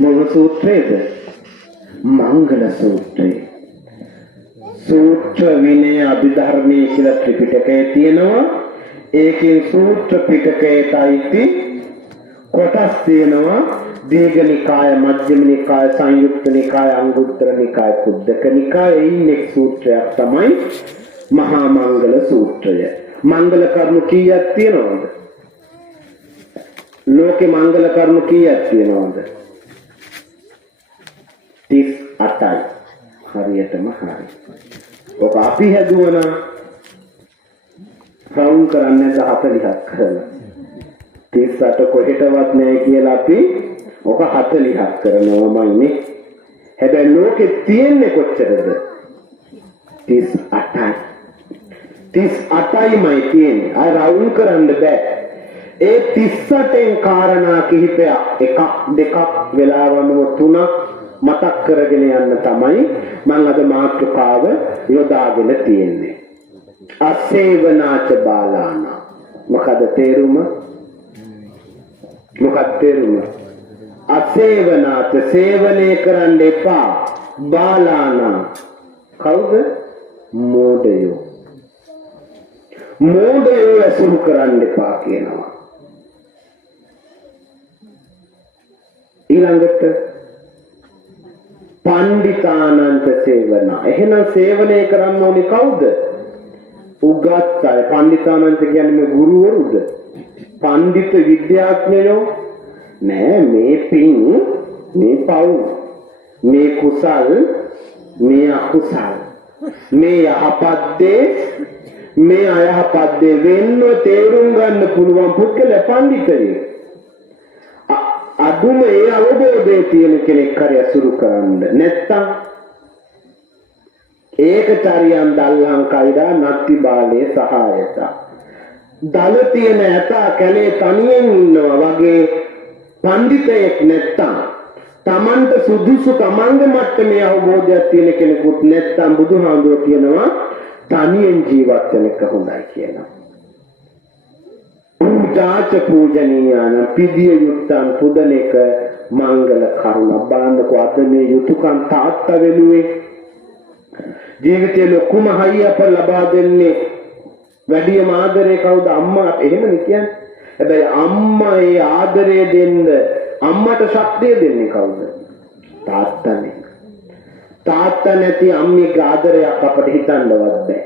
මොන සූත්‍රයේද? මංගල සූත්‍රය. සූත්‍ර විනය අභිධර්මයේ කියලා ත්‍රිපිටකයේ තියෙනවා. ඒකේ සූත්‍ර පිටකයට අයිති කොටස් තියෙනවා. දීඝ නිකාය, මජ්ක්‍ධිම නිකාය, සංයුක්ත නිකාය, අංගුත්තර නිකාය, කුද්දක නිකාය. එයින් එක් සූත්‍රයක් තමයි මහා මංගල සූත්‍රය. මංගල කර්ම කීයක් තියෙනවද? ලෝකේ මංගල කර්ම කීයක් තියෙනවද? 38යි. හරියටම හරි. ඔක අපි හැදුවනම් රවුම් කරන්නේ 40ක් කරලා. 38 කොහෙටවත් නැහැ කියලා අපි ඔක 40ක් කරනවාමයි. හැබැයි ලෝකෙ තියෙන්නේ කොච්චරද? 38යි. 38යිමයි තියෙන්නේ. අය රවුම් කරන්න බෑ. ඒ 38න් කාරණා කිහිපයක්, එකක් දෙකක් වෙලාවනම තුනක් මතක් කරගෙන යන්න තමයි මම අද මාතෘකාව යොදාගෙන තියෙන්නේ. අසේවනාච බාලාන. මොකද තේරුම? මොකක්ද තේරුම? අසේවනාත සේවනය කරන්න එපා. බාලාන කවුද? මෝඩයෝ. මෝඩයෝ ඇසුරු කරන්න එපා කියනවා. ඊළඟට පණ්ඩිතානන්ත සේවනා. එහෙනම් සේවනය කරන්න ඕනේ කවුද? උගත් අය. පණ්ඩිතානන්ත කියන්නේ ගුරුවරුද? පණ්ඩිත විද්‍යාඥයෝ නෑ. මේ පින්, මේ පව්, මේ කුසල්, මේ අකුසල්, මේ යහපත් දේ, මේ අයහපත් දේ වෙන්න තේරුම් ගන්න පුළුවන් පුද්ගල පණ්ඩිතයෙක්. අදුම ඒ අවබෝධයේ තියෙන කෙනෙක් හරි අසුරු කරන්න. නැත්තම් ඒකචරියන් දල්හං කයිරා නත්ති බාලේ සහායතා. දල තියෙන ඇතා කැලේ තනියෙන් ඉන්නවා වගේ පඬිතෙක් නැත්තම්, තමන්ට සුදුසු තමන්ගේ මට්ටමේ අවබෝධයක් තියෙන කෙනෙකුත් නැත්තම් බුදුහාමුදුරුවෝ කියනවා තනියෙන් ජීවත් වෙන එක හොඳයි කියනවා. පූජාච පූජනීයාන පිදිය යුත්තන් පුදන එක මංගල කරුණ. බලන්නකෝ අද මේ යුතුයකම් තාත්තා වෙනුවේ ජීවිතේ ලොකුම හයියප ලබා දෙන්නේ වැඩිම ආදරේ කවුද? අම්මා. එහෙමනේ කියන්නේ. හැබැයි අම්මා ඒ ආදරය දෙන්න, අම්මට ශක්තිය දෙන්නේ කවුද? තාත්තනේ. තාත්තා නැති අම්මිගේ ආදරයක් අපිට හිතන්නවත් බෑ.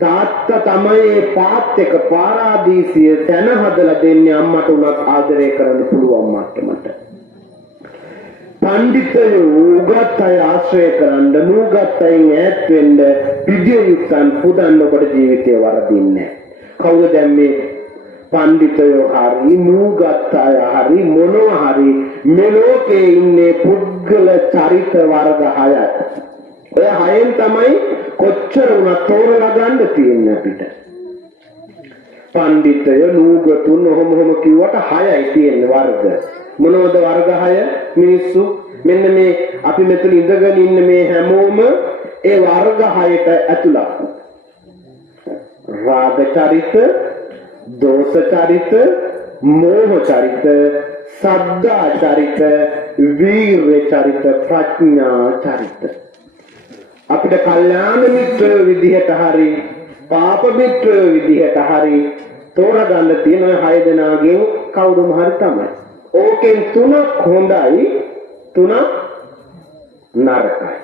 තාත්තා තමයි පාත් එක පාරාදීසිය තැන හදලා දෙන්නේ අම්මට උනත් ආදරය කරන්න පුළුවන් මට්ටමට. පඬිතුයෝ උගත් අය ආශ්‍රය කරන්න, නුගත් අයින් ඈත් වෙන්න පිළිය යුක්තන් පුදන්න ඔබට ජීවිතේ වරදින්නේ. කවුද දැන් මේ පඬිතුයෝ හරි නුගත් අය හරි මොනවා හරි මේ ලෝකේ ඉන්නේ පුද්ගල චරිත වර්ග 6ක්. ඔය 6න් තමයි කොච්චර වුණත් තෝරලා ගන්න තියෙන්නේ අපිට. පඬිතුයෝ නුගතුන් ඔහොම කිව්වට 6යි තියෙන්නේ වර්ග. මොනවද වර්ග 6? මිනිස්සු මෙන්න මේ අපි මෙතන ඉඳගෙන ඉන්න මේ හැමෝම ඒ වර්ග 6ට ඇතුළත්. රාග චරිත, දෝෂ චරිත, මෝහ චරිත, සද්ධා චරිත, වීර්ය චරිත, ප්‍රඥා චරිත. අපිට කල්යාණ මිත්‍ර විදිහට හරි පාප මිත්‍ර විදිහට හරි තෝරගන්න තියෙන 6 දෙනාගෙන් කවුරුම හරි තමයි. ඕකෙන් 3ක් හොඳයි, 3ක් නරකයි.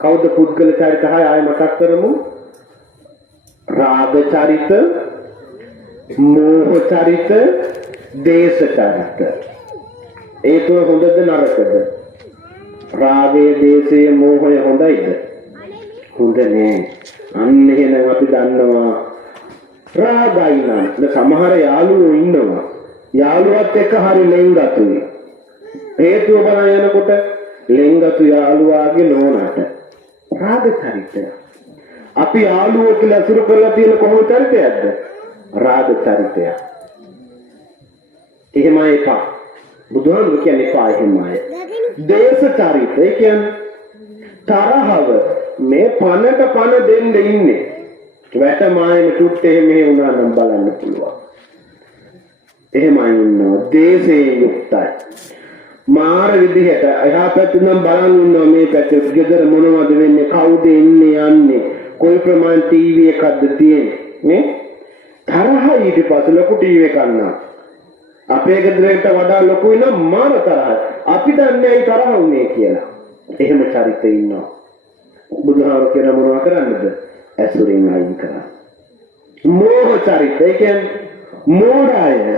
කවුද පුද්ගල චරිත 6? ආයෙ මතක් කරමු. රාග චරිත, මෝහ චරිත, දේශ චරිත. ඒ තුන හොඳද නරකද? රාගය, දේශය, මෝහය හොඳයිද? හොඳ නෑ. අන්න එහෙනම් අපි දන්නවා රාගයි නම් සමහර යාළුවෝ ඉන්නවා. යාළුවත් එක්ක හරි ලෙන්ගතුයි. හේතුව බලන යනකොට ලෙන්ගතු යාළුවාගේ නෝනාට රාග චරිතය. අපි යාළුවෝ කියලා අසුර කරලා තියෙන කොහොම චරිතයක්ද? රාග චරිතය. එහෙමයි එපා. බුදුහාමුදුරු කියන්නේ එපා එහෙමයි. දේශ චරිතය කියන්නේ තරහව මේ පනට පන දෙන්න ඉන්නේ. වැට මායම චුට්ට එහෙම වුණා නම් බලන්න පුළුවන්. එහෙමයි ඉන්නවා. දේශේ යුක්තයි. මාර විදිහට එහා පැත්තෙන් නම් බලන් ඉන්නවා මේ පැත්තේ ගෙදර මොනවද වෙන්නේ, කවුද එන්නේ යන්නේ, කොයි ප්‍රමාණ ටීවී එකක්ද තියෙන්නේ නේ? තරහ ඊට පස්සේ ලොකු ටීවී එකක් නා. අපේ ගෙදරට වඩා ලොකුයි නම් මාර තරහයි. අපි දන්නේ ඇයි තරහ වුනේ කියලා. එහෙම චරිතේ ඉන්නවා. බුදුහාම කියන මොනවා කරන්නද? ඇසුරින් අයින් කරන්න. මෝහ චරිතය කියන්නේ මෝඩය.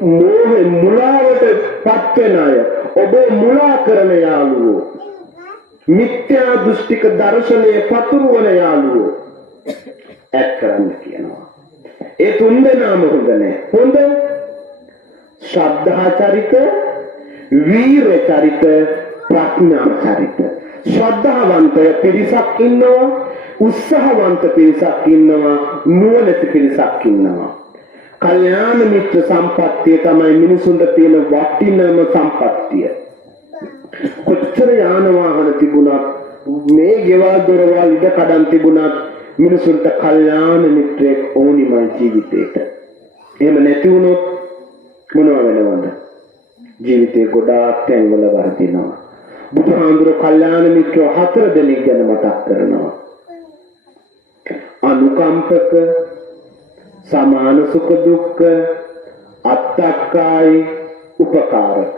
මෝහ මුලාවට පත් වෙන අය. ඔබ මුලා කරන යාළුවෝ. මිත්‍යා දෘෂ්ටික දර්ශනයේ පතුරවන යාළුවෝ. ඇත් කරන්න කියනවා. ඒ තුන් දෙනාම හොඳ නැහැ. හොඳ ශ්‍රද්ධා චරිත, වීර චරිත, ප්‍රඥා චරිත. ශ්‍රද්ධාවන්ත පිරිසක් ඉන්නවා, උත්සාහවන්ත පිරිසක් ඉන්නවා, නුවණැති පිරිසක් ඉන්නවා. කල්යාණ මිත්‍ර සම්පත්තිය තමයි මිනිසුන්ට තියෙන වටිනම සම්පත්තිය. කොච්චර යාන වාහන තිබුණත්, මේ ගෙවල් දොරවල් ඉඩ කඩන් තිබුණත් මිනිසුන්ට කල්යාණ මිත්‍රයෙක් ඕනිමයි ජීවිතේට. එහෙම නැති වුණොත් මොනව වෙනවද? ජීවිතේ ගොඩාක් තැන්වල වර්ධිනවා. බුදුහාමුදුරුවෝ කල්යාණ මිත්‍රෝ 4 දෙනෙක් ගැන මතක් කරනවා. අනුකම්පක, සමාන සුඛ දුක්ඛ, අත්තක්කායි, උපකාරක.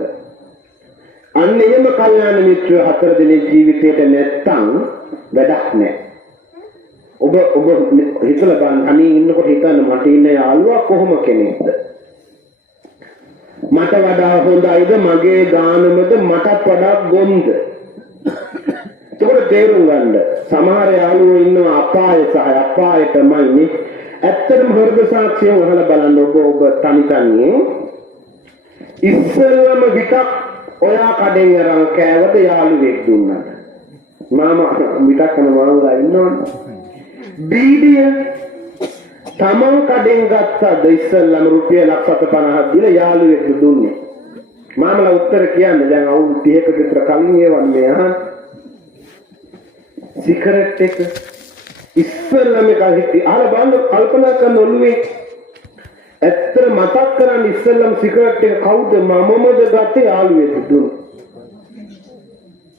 අන්න එහෙම කල්යාණ මිත්‍රෝ 4 දෙනෙක් ජීවිතේට නැත්තම් වැඩක් නැහැ. ඔබ හිතලා බලන්න, අනේ ඉන්නකොට හිතන්න මට ඉන්න යාළුවා කොහොම කෙනෙක්ද? මට වඩා හොඳයිද? මගේ ගානමද? මටත් වඩා ගොන්ද? ඒක තේරුම් ගන්න. සමහර යාළුවෝ ඉන්නවා අපාය සහ අපායටමයි නේ. ඇත්තටම හෘද සාක්ෂිය වහලා බලන්න ඔබ තනිතන්නේ. ඉස්සෙල්ලම විතක් ඔයා කඩෙන් අරන් කෑවද යාළුවෙක් දුන්නාද? මාමා විතක් කන මාමලා ඉන්නවනේ. බීඩිය තමන් කඩෙන් ගත්තද ඉස්සෙල්ලම රුපියල් 150ක් දීලා යාළුවෙක් දුන්නේ. මාමලා උත්තර කියන්නේ දැන් අවුරුදු 30ක විතර කලින් ඒවන්නේ අහන්න. සිගරට් එක ඉස්සෙල්ලම කහිටි අර බඳ කල්පනා කරන ඔළුවේ ඇත්තට මතක් කරන් ඉස්සෙල්ලම සිගරට් එක කවුද මමමද ගත්තේ යාළුවෙක් දුන්නේ.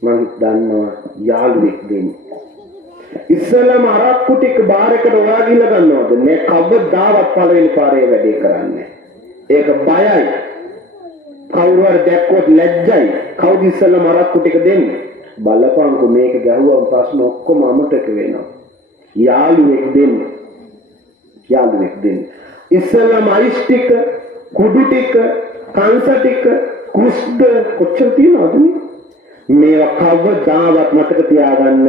මම දන්නවා යාළුවෙක් දෙන්නේ. ඉස්සෙල්ලාම අරක්කු ටික බාර් එකට ඔයා ගිහලා ගන්නවද? මේ කවදාවත් පළවෙනි පාරේ වැඩේ කරන්නේ. ඒක බයයි. කවුරු හරි දැක්කොත් ලැජ්ජයි. කවුද ඉස්සෙල්ලාම අරක්කු ටික දෙන්නේ? බලපංකෝ මේක ගැහුවම ප්‍රශ්න ඔක්කොම අමතක වෙනවා. යාළුවෙක් දෙන්නේ. යාළුවෙක් දෙන්නේ. ඉස්සෙල්ලාම අයිස් ටික, කුඩු ටික, කංශ ටික, කුෂ්ඨ කොච්චර තියනවද නේ? මේවා කවදාවත් මතක තියාගන්න.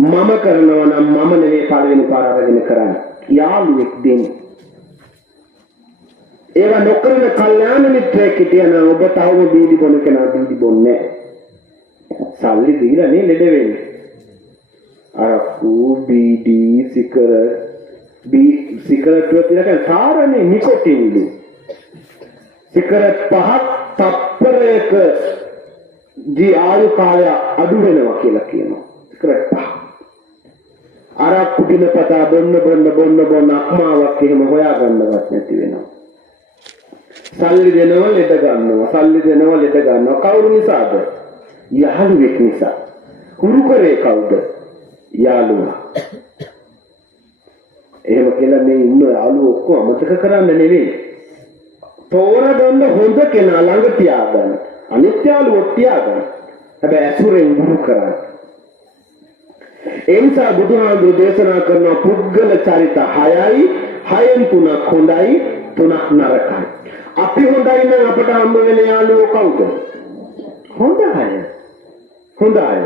මම කරනවා නම් මම නෙවෙයි පළවෙනි පාර අරගෙන කරන්නේ. යාළුවෙක් දෙන්නේ. ඒවා නොකරන කල්යාණ මිත්‍රයෙක් හිටියනම් ඔබ තවම බීඩි බොන කෙනා බීඩි බොන්නේ නැහැ. සල්ලි දීලා නේ ලෙඩ වෙන්නේ. අරක්කු, බීඩි, සිගරට් වල සාරනේ නිකොටින්ලු. සිගරට් 5ක් තප්පරයක ආයු කාලය අඩු වෙනවා කියලා කියනවා. සිගරට් 5. අරක්කු දිනපතා බොන්න අක්මාවක් එහෙම හොයාගන්නවත් නැති වෙනවා. සල්ලි දෙනවා ලෙඩ ගන්නවා. කවුරු නිසාද? යාළුවෙක් නිසා. හුරු කරේ කවුද? යාළුවා. එහෙම කියලා මේ ඉන්න යාළුවෝ ඔක්කොම අමතක කරන්න නෙවෙයි. තෝරගන්න හොඳ කෙනා ළඟ තියාගන්න. අනිත් යාළුවෝ තියාගන්න. හැබැයි අසුරෙන් දුරු කරන්න. ඒ නිසා බුදුහාමුදුරු දේශනා කරන පුද්ගල චරිත 6යි. 6න් 3ක් හොඳයි, 3ක් නරකයි. අපි හොඳයි නම් අපට හම්බ වෙන යාළුවෝ කවුද? හොඳ අය.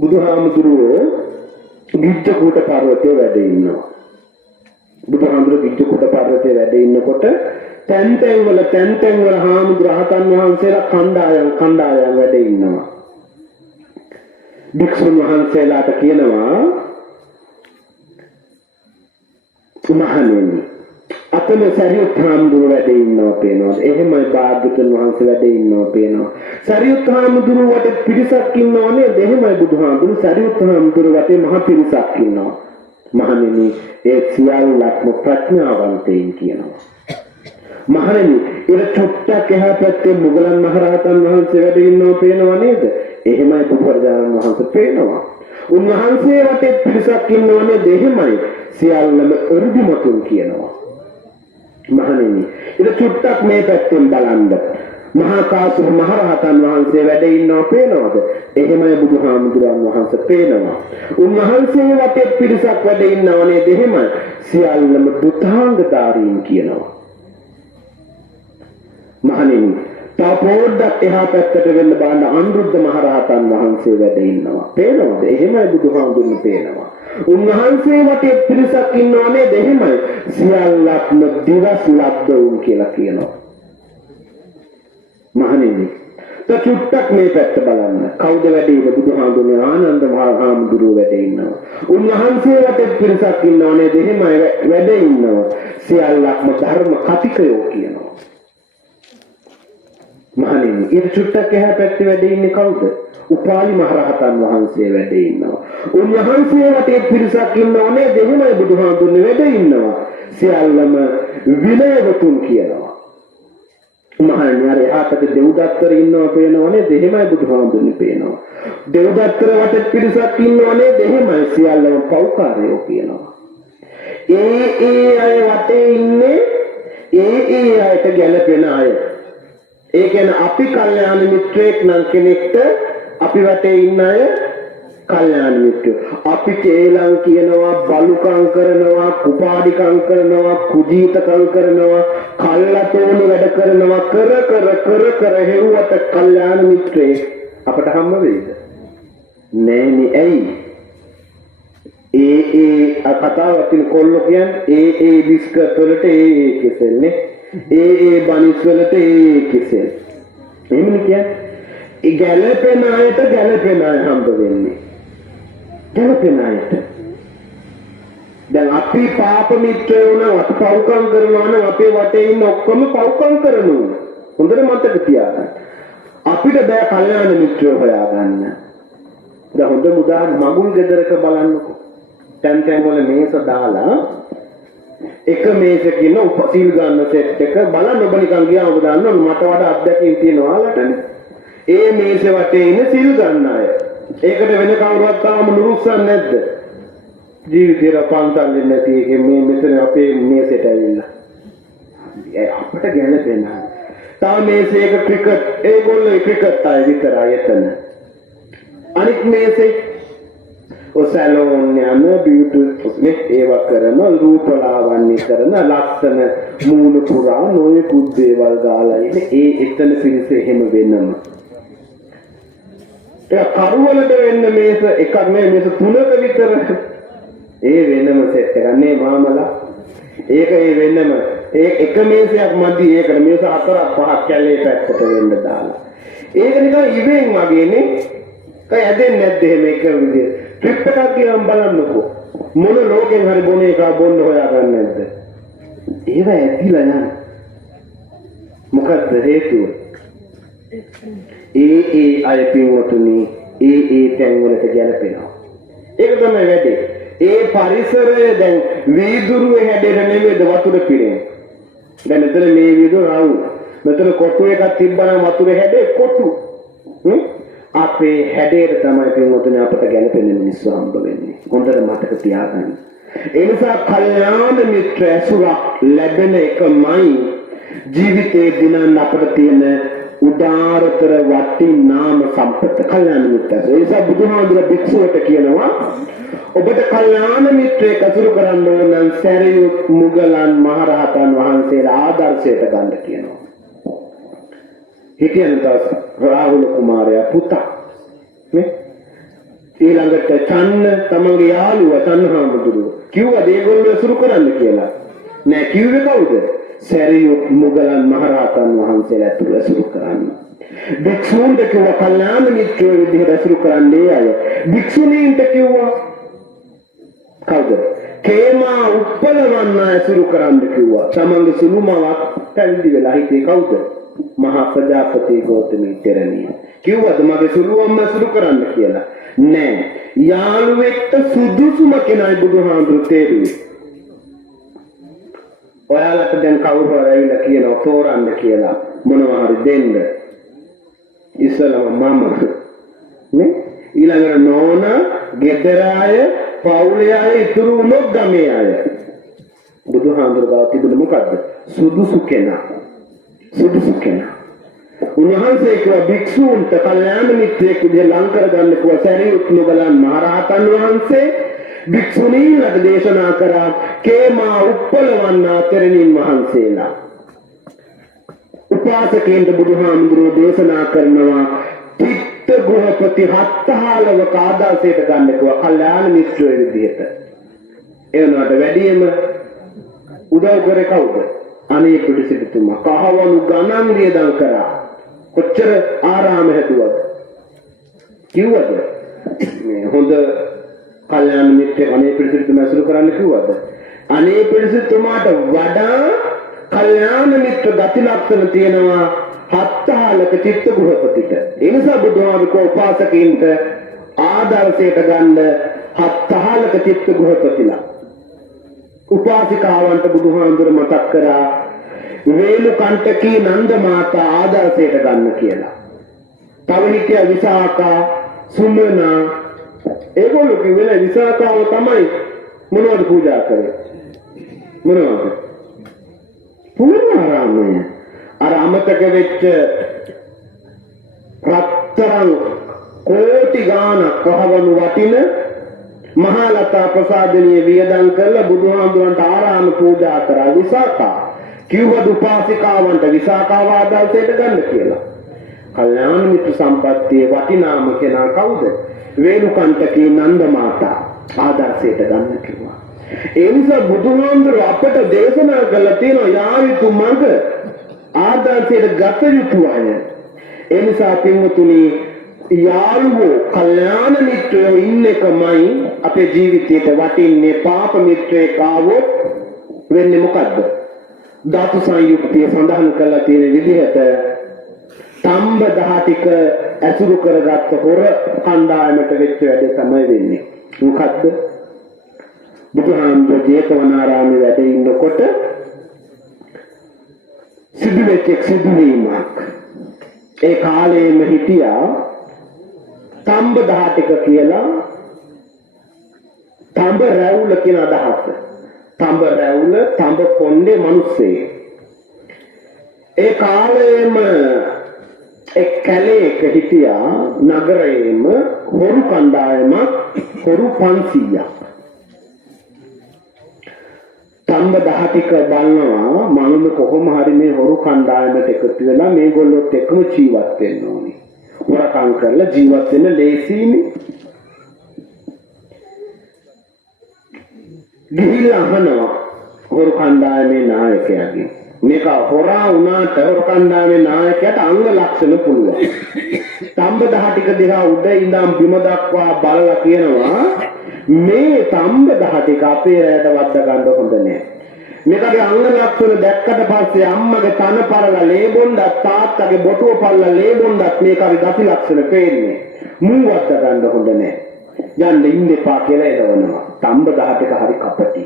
බුදුහාමුදුරුවෝ ගිජ්ජකූට පර්වතයේ වැඩ ඉන්නවා. බුදුහාමුදුරුවෝ ගිජ්ජකූට පර්වතයේ වැඩ ඉන්නකොට තැන් තැන් වල හාමුදුරුවෝ රහතන් වහන්සේලා කණ්ඩායම් වැඩ ඉන්නවා. භික්ෂුන් වහන්සේලාට කියනවා මහණෙනි අතන සරියුත් හාමුදුරුවෝ වැඩ ඉන්නවා පේනවා. එහෙමයි භාග්‍යවතුන් වහන්සේ වැඩ ඉන්නවා පේනවා. සරියුත් හාමුදුරුවෝ වටේ පිරිසක් ඉන්නවා නේද? එහෙමයි බුදුහාමුදුරුවෝ සරියුත් හාමුදුරුවෝ වටේ මහ පිරිසක් ඉන්නවා. මහණෙනි ඒ සියල්ලක්ම ප්‍රඥාවන්තයින් කියනවා. මහණෙනි ඒක චුට්ටක් එහා පැත්තේ මුගලන් මහරහතන් වහන්සේ වැඩ ඉන්නවා පේනවා නේද? එහෙමයි බුදුරජාණන් වහන්සේ පේනවා. උන්වහන්සේ වටේ පිරිසක් ඉන්නවා නේද? එහෙමයි සියල්ලම අ르දිමතුන් කියනවා. මහණෙනි ඒක චුට්ටක් මේ පැත්තෙන් බලන්න. මහා කාශ්‍යප මහරහතන් වහන්සේ වැඩ ඉන්නවා පේනවද? එහෙමයි බුදුහාමුදුරන් වහන්සේ පේනවා. උන්වහන්සේ වටේ පිරිසක් වැඩ ඉන්නවා නේද? එහෙමයි සියල්ලම දුතාංගධාරීන් කියනවා. මහණෙනි තාපෝද්දක් එහා පැත්තට වෙන්න බලන්න අනුරුද්ධ මහරහතන් වහන්සේ වැඩ ඉන්නවා පේනවද? එහෙමයි බුදුහාමුදුරන් පේනවා. උන්වහන්සේ වටේ පිරිසක් ඉන්නවා නේද? එහෙමයි සියල්ලක්ම දිවස් ලබ්ධවුන් කියලා කියනවා. මහණෙනි චුට්ටක් මේ පැත්ත බලන්න. කවුද වැඩ ඉන්නේ? බුදුහාමුදුරනේ ආනන්ද මහාමුදුරුවෝ වැඩ ඉන්නවා. උන්වහන්සේ වටේ පිරිසක් ඉන්නවා නේද? එහෙමයි වැඩ ඉන්නවා. සියල්ලක්ම ධර්ම කතිකයෝ කියනවා. මහණෙනි ඊට චුට්ටක් එහා පැත්තේ වැඩ ඉන්නේ කවුද? උපාලි මහරහතන් වහන්සේ වැඩ ඉන්නවා. උන්වහන්සේ වටේ පිරිසක් ඉන්නවා නේද? එහෙමයි බුදුහාමුදුරනේ වැඩ ඉන්නවා. සියල්ලම විනයවතුන් කියනවා. මහණෙනි අර එහා පැත්තේ දෙව්දත්තර ඉන්නවා පේනවා නේද? එහෙමයි බුදුහාමුදුරනේ පේනවා. දෙව්දත්තර වටේ පිරිසක් ඉන්නවා නේද? එහෙමයි සියල්ලම පෞකාරයෝ කියනවා. ඒ අය වටේ ඉන්නේ ඒ අයට ගැළපෙන අය. ඒ කියන්නේ අපි කල්යාණ මිත්‍රයෙක් නම් කෙනෙක්ට අපි වටේ ඉන්න අය කල්යාණ මිත්‍රයෝ. අපි කේලම් කියනවා, බලුකම් කරනවා, කුපාඩිකම් කරනවා, කුජීතකම් කරනවා, කල්ලාතෝන වැඩ කරනවා, කර හෙව්වට කල්යාණ මිත්‍රයෙක් අපට හම්බ වෙයිද? නෑනේ. ඇයි? කතාවක් තියෙන කොල්ලෝ කියන්නේ බිස්කට් වලට කෙසෙල්නේ. බනිස් වලට කෙසෙල්. එහෙමනේ කියන්නේ. ඒ ගැළපෙන අයට ගැළපෙන අය හම්බ වෙන්නේ. ගැළපෙන අයට. දැන් අපි පාප මිත්‍රයෝ නම් අපි පව්කම් කරනවා නම් අපේ වටේ ඉන්න ඔක්කොම පව්කම් කරනවා. හොඳට මතක තියාගන්න. අපිට බෑ කල්යාණ මිත්‍රයෝ හොයාගන්න. දැන් හොඳ උදාහරණ මගුල් ගෙදරක බලන්නකෝ. තැන් වල මේස දාලා එක මේසකින් උපසිල් ගන්න සෙට් එක බලන්න ඔබ නිකන් ගියාම ඔබ දන්නවනේ මට වඩා අත්දැකීම් තියෙනවා ඔයාලටනේ. ඒ මේස වටේ ඉන්න සිල් ගන්න අය. ඒකට වෙන කවුරුවත් තාම නුරුස්සන්නේ නැද්ද? ජීවිතේට පන්සල් දෙන්නේ නැති එකේ මේ මෙතන අපේ මේසෙට ඇවිල්ලා. අපිට ගැළපෙනවා. තා මේසයක ක්‍රිකට් ඒගොල්ලෝ ක්‍රිකට් අය විතරයි එතන. අනිත් මේසේ ඔසලෝන් යන බියුටිෆුල් ඒවා කරන රූපලාවන්‍ය කරන ලස්සන මූණ පුරා නොයෙකුත් දේවල් දාලා ඉන්නේ එතන පිරිස එහෙම වෙනම. ඒ කරුවලට වෙන්න මේස එකක් නෙවෙයි මේස තුනක විතර වෙනම සෙට් එකක් නේ මාමලා. ඒක වෙනම එක මේසයක් මදි. ඒකට මේස 4-5ක් කැලේ පැත්තට වෙන්න දාලා. ඒක නිකන් ඉවෙන් වගේනේ. කයි ඇදෙන්නේ නැද්ද එහෙම එක විදියට? ට්‍රිප් එකක් ගියාම බලන්නකෝ මොන ලෝකෙන් හරි බොන එක බොන්න හොයාගන්නේ නැද්ද? ඒව ඇදිලා යන මොකද්ද හේතුව? අය පින්වතුනි තැන් වලට ගැලපෙනවා. ඒක තමයි වැඩේ. පරිසරය දැන් වීදුරුවේ හැඩෙර නෙමෙයිද වතුර පිරෙන්නේ. දැන් මෙතන මේ වීදුර රවුම්. මෙතන කොටු එකක් තිබ්බනම් වතුර හැඩේ කොටු. අපේ හැඩයට තමයි පින්වතුනි අපට ගැලපෙන මිනිස්සු හම්බ වෙන්නේ. හොඳට මතක තියාගන්න. ඒ නිසා කල්යාණ මිත්‍ර ඇසුරක් ලැබෙන එකමයි ජීවිතේ දිනන අපට තියෙන උදාරතර වටිනාම සම්පත කල්යාණ මිත්‍ර. ඒ නිසා බුදුහාමුදුර භික්ෂුවට කියනවා ඔබට කල්යාණ මිත්‍රයෙක් අසුරු කරන්න ඕන නම් සරියුත් මුගලන් මහරහතන් වහන්සේලා ආදර්ශයට ගන්න කියනවා. හිටියන දවස් රාහුල කුමාරයා පුතා නේ ඊළඟට චන්න තමන්ගේ යාළුවා චන්නහාමුදුරුවෝ කිව්වා ඒගොල්ලෝ සුරු කරන්න කියලා. නෑ කිව්වේ කවුද? සැරියුත් මුගලන් මහරහතන් වහන්සේලා තුල සුරු කරන්න. භික්ෂූන්ට කිව්වා කල්යාණ මිත්‍රයෝ විදිහට සුරු කරන්නේ අය. භික්ෂුණීන්ට කිව්වා කවුද? කේමා උප්පලවන්න සුරු කරන්න කිව්වා. තමන්ගේ සුළුමවක් පැවිදි වෙලා හිටියේ කවුද? මහා ප්‍රජාපති ගෞතමී තෙරණිය. කිව්වද මගේ සුළුවම්ම සුරු කරන්න කියලා? නෑ. යාළුවෙක්ට සුදුසුම කෙනයි බුදුහාමුදුරු තේරුවේ. ඔයාලට දැන් කවුරු හරි ඇවිල්ලා කියනවා තෝරන්න කියලා මොනවා හරි දෙන්න. ඉස්සලම මම නේ ඊළඟට නෝනා, ගෙදර අය, පවුලේ අය, ඉතුරු වුණොත් ගමේ අය. බුදුහාමුදුරු ගාව තිබුණ මොකද්ද? සුදුසු කෙනා. සුදුසු කෙනා. උන්වහන්සේ කිව්වා භික්ෂූන්ට කල්යාණ මිත්‍රයෙක් විදිහට ලං කරගන්න කිව්වා. සරියුත් මුගලන් මහරහතන් වහන්සේ භික්ෂුණීන්ට දේශනා කරා කේමා උප්පලවන්නා තෙරණින් වහන්සේලා. උපාසකයන්ට බුදුහාමුදුරුවෝ දේශනා කරනවා චිත්ත ගෘහපති හත්හාලව කාදාසයට ගන්න කිව්වා කල්යාණ මිත්‍රයෝ විදිහට. ඒ වුණාට වැඩියෙන්ම උදව් කරේ කවුද? අනේ පිටිසිතුමා කහවණු ගණන් වියදම් කරා. කොච්චර ආරාම හැදුවද? කිව්වද? මේ හොඳ කල්යාණ මිත්‍රයෙක් අනේ පිටිසිතුමා සුරු කරන්න කිව්වද? අනේ පිටිසිතුමාට වඩා කල්යාණ මිත්‍ර ගති ලක්ෂණ තියෙනවා හත්හාලක චිත්ත ගෘහපතිට. ඒ නිසා බුදුහාමුදුරුවෝ උපාසකයින්ට ආදර්ශයට ගන්න හත්හාලක චිත්ත ගෘහපතිලා. උපාසිකාවන්ට බුදුහාමුදුරුවෝ මතක් කරා වේලුකණ්ඨකී නන්ද මාතා ආදර්ශයට ගන්න කියලා. තව හිටියා විසාකා, සුමනා. ඒගොල්ලෝ කිව්වේ විසාකාව තමයි මොනවද පූජා කරේ? මොනවද? පුරාරාමය. අර අමතක වෙච්ච රත්තරන් කෝටි ගාණක් කහවණු වටින මහා ලතා ප්‍රසාදනීය වියදම් කරලා බුදුහාමුදුරන්ට ආරාම පූජා කරා විසාකා. කිව්වද උපාසිකාවන්ට විසාකාව ආදර්ශයට ගන්න කියලා. කල්යාණ මිත්‍ර සම්පත්තියේ වටිනාම කෙනා කවුද? වේලුකණ්ඨකී නන්ද මාතා ආදර්ශයට ගන්න කිව්වා. ඒ නිසා බුදුහාමුදුරුවෝ අපට දේශනා කළා තියෙනවා යාවිතු මඟ ආදර්ශයට ගත යුතු අය. ඒ නිසා පින්වතුනි යාළුවෝ කල්යාණ මිත්‍රයෝ ඉන්න එකමයි අපේ ජීවිතයට වටින්නේ. පාප මිත්‍රයෙක් ආවොත් වෙන්නේ මොකද්ද? ධාතු සංයුක්තිය සඳහන් කරලා තියෙන විදිහට තම්බ දහ ටික ඇසුරු කරගත්ත හොර කණ්ඩායමට වෙච්ච වැඩේ තමයි වෙන්නේ. මොකද්ද? බුදුහාමුදුරුවෝ ජේතවනාරාමයේ වැඩ ඉන්නකොට සිදුවෙච්ච සිදුවීමක්. ඒ කාලේම හිටියා තම්බ දහ ටික කියලා තඹ රැවුල කියන අදහස. තඹ රැවුල, තඹ කොණ්ඩේ මිනිස්සේ. ඒ කාලේම එක් කැලේක හිටියා නගරයේම හොරු කණ්ඩායමක්, හොරු 500ක්. තඹ දහ ටික බලනවා මම කොහොම හරි මේ හොරු කණ්ඩායමට එකතු වෙලා මේගොල්ලොත් එක්කම ජීවත් වෙන්න ඕනේ. හොරකම් කරලා ජීවත් වෙන්න ලේසියිනේ. ගිහිල්ලා අහනවා හොරු කණ්ඩායමේ නායකයාගෙන්. මේක හොරා වුණාට හොරු කණ්ඩායමේ නායකයාට අංග ලක්ෂණ පුළුවන්. තඹ දහ ටික දිහා උඩ ඉඳන් බිම දක්වා බලලා කියනවා මේ තඹ දහ ටික අපේ රැයට වද්දා ගන්න හොඳ නෑ. මේකගේ අංග ලක්ෂණ දැක්කට පස්සේ අම්මගේ තන පරලා ලේබොන්දත් තාත්තගේ බොටුව පල්ලා ලේබොන්දත් මේකගේ ගති ලක්ෂණ පේන්නේ. මූ වද්දා ගන්න හොඳ නෑ. යන්න ඉන්න එපා කියලා එළවනවා. තඹ දහ ටික හරි කපටි.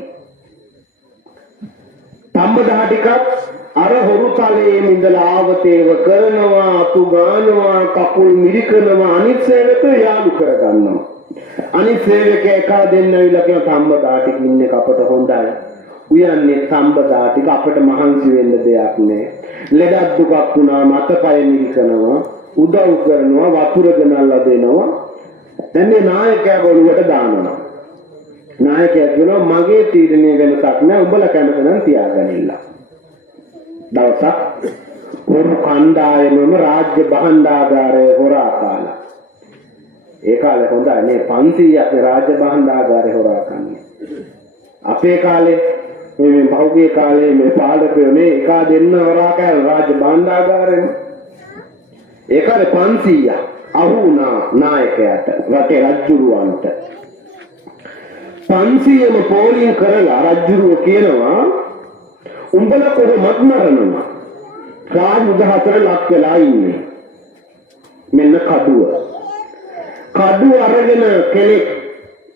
තඹ දහ ටිකක් අර හොරු තලයේම ඉඳලා ආවතේව කරනවා, අතු ගානවා, කකුල් මිරිකනවා, අනිත් සේවකයෝ යාළු කරගන්නවා. අනිත් සේවකයා එක දෙන්න ඇවිල්ලා කියන තඹ දහ ටික ඉන්නේ අපට හොඳයි. උයන්නේ තඹ දහ ටික අපිට මහන්සි වෙන්න දෙයක් නෑ. ලෙඩක් දුකක් වුණාම අතපය මිරිකනවා, උදව් කරනවා, වතුර ගෙනල්ලා දෙනවා. දැන් මේ නායකයා ගොළුවට දානවා. නායකයා කියනවා මගේ තීරණය වෙනසක් නෑ, උඹලා කැමති නම් තියාගනින්න. දවසක් හොරු කණ්ඩායමම රාජ්‍ය භාණ්ඩාගාරයේ හොරා කාලා. ඒ කාලේ හොඳයි නේ 500ක් රාජ්‍ය භාණ්ඩාගාරේ හොරා කන්නේ. අපේ කාලේ මේ පහුගිය කාලේ මේ පාලකයෝ මේ එක දෙන්න හොරා කෑම රාජ්‍ය භාණ්ඩාගාරෙම. ඒ කාලේ 500ක් අහුණා නායකයාට රටේ රජුරවන්ට. 500ම පෝලිං කරලා රජුරුව කියනවා උඹලා කොහොමත් මරනවා. රාජ උදහතර ලක් වෙලා ඉන්නේ. මෙන්න කඩුව. කඩුව අරගෙන කෙනෙක්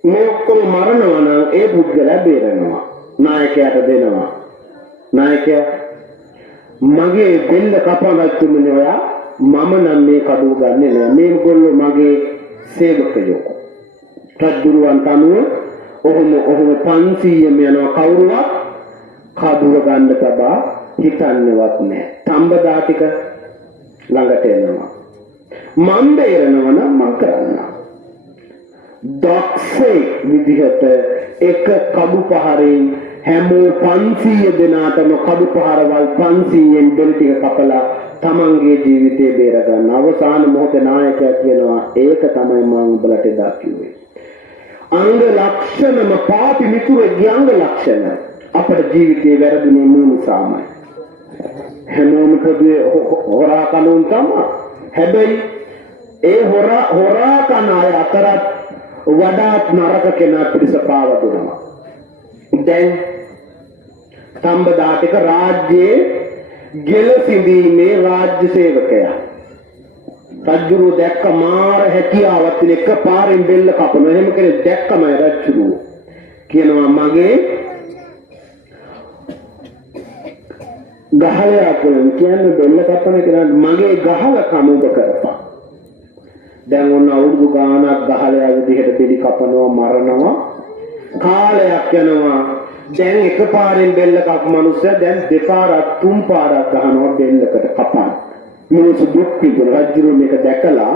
මේ ඔක්කොම මරනවා නම් ඒ පුද්ගලයා බේරෙනවා. නායකයාට දෙනවා. නායකයා මගේ බෙල්ල කපනච්චුමනේ ඔයා මම නම් මේ කඩුව ගන්නෙ නෑ. මේගොල්ලෝ මගේ සේවකයෝ. රජුරුවන්ට අනුව ඔහොම 500ම යනවා කවුරුවත් කඩුව ගන්න තබා හිතන්නේවත් නෑ. තඹදා ටික ළඟට එනවා. මම බේරනවා නම් මම කරන්නම්. දක්ෂේ විදිහට එක කඩු පහරෙන් හැමෝ 500 දෙනාටම කඩු පහරවල් 500න් බෙල් ටික කපලා තමන්ගේ ජීවිතේ බේර ගන්න. අවසාන මොහොතේ නායකයා කියනවා ඒක තමයි මම උඹලට එදා කිව්වේ. අංග ලක්ෂණම පාපි මිතුරේ අංග ලක්ෂණ අපේ ජීවිතේ වැරදුනේ මූ නිසාමයි. හැමෝම කදී හොරා කනුන් තමයි. හැබැයි ඒ හොරා කන අය අතරත් වඩාත් නරක කෙනා පිරිස පාව දුන්නා. දැන් තඹදාටික රාජ්‍යයේ ගෙලසිඳීමේ රාජ්‍ය සේවකයා රජුරු දැක්ක මාර හැකියාවක් තියෙන එක පාරෙන් බෙල්ල කපන එහෙම කෙනෙක් දැක්කමයි රජුරු කියනවා මගේ ගහලයා කියන්නේ බෙල්ල කපන කෙනාට මගේ ගහල කම ඔබ කරපන්. දැන් ඔන්න අවුරුදු ගාණක් ගහලයා විදිහට බෙලි කපනවා මරනවා කාලයක් යනවා. දැන් එකපාරෙන් බෙල්ල කපපු මිනිස්සයා දැන් දෙපාරක් තුන් පාරක් ගහනවා බෙල්ලකට කපන. මිනිස්සු දුක් විඳින රජුරු මේක දැකලා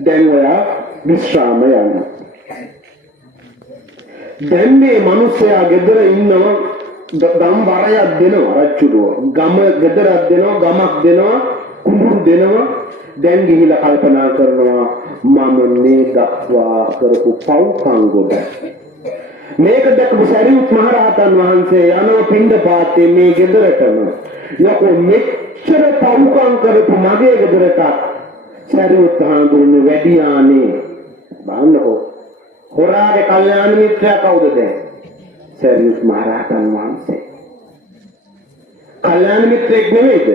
දැන් ඔයා විශ්‍රාම යන්න. දැන් මේ මිනිස්සයා ගෙදර ඉන්නවා ගම් වරයක් දෙනවා රජුරුව. ගම ගෙදරක් දෙනවා ගමක් දෙනවා කුඹුරු දෙනවා. දැන් ගිහිලා කල්පනා කරනවා මම මේ දක්වා කරපු පව්කම් ගොඩ මේක දැකපු සරියුත් මහ රහතන් වහන්සේ යනවා පින්ඩපාතේ මේ ගෙදරටම යකෝ මෙච්චර පව්කම් කරපු මගේ ගෙදරට සරියුත් හාමුදුරනේ වැඩියානේ බලන්නකෝ හොරාගේ කල්යාණ මිත්‍රයා කවුද දැන් සරියුත් මහ රහතන් වහන්සේ කල්යාණ මිත්‍රෙක් නෙමෙයිද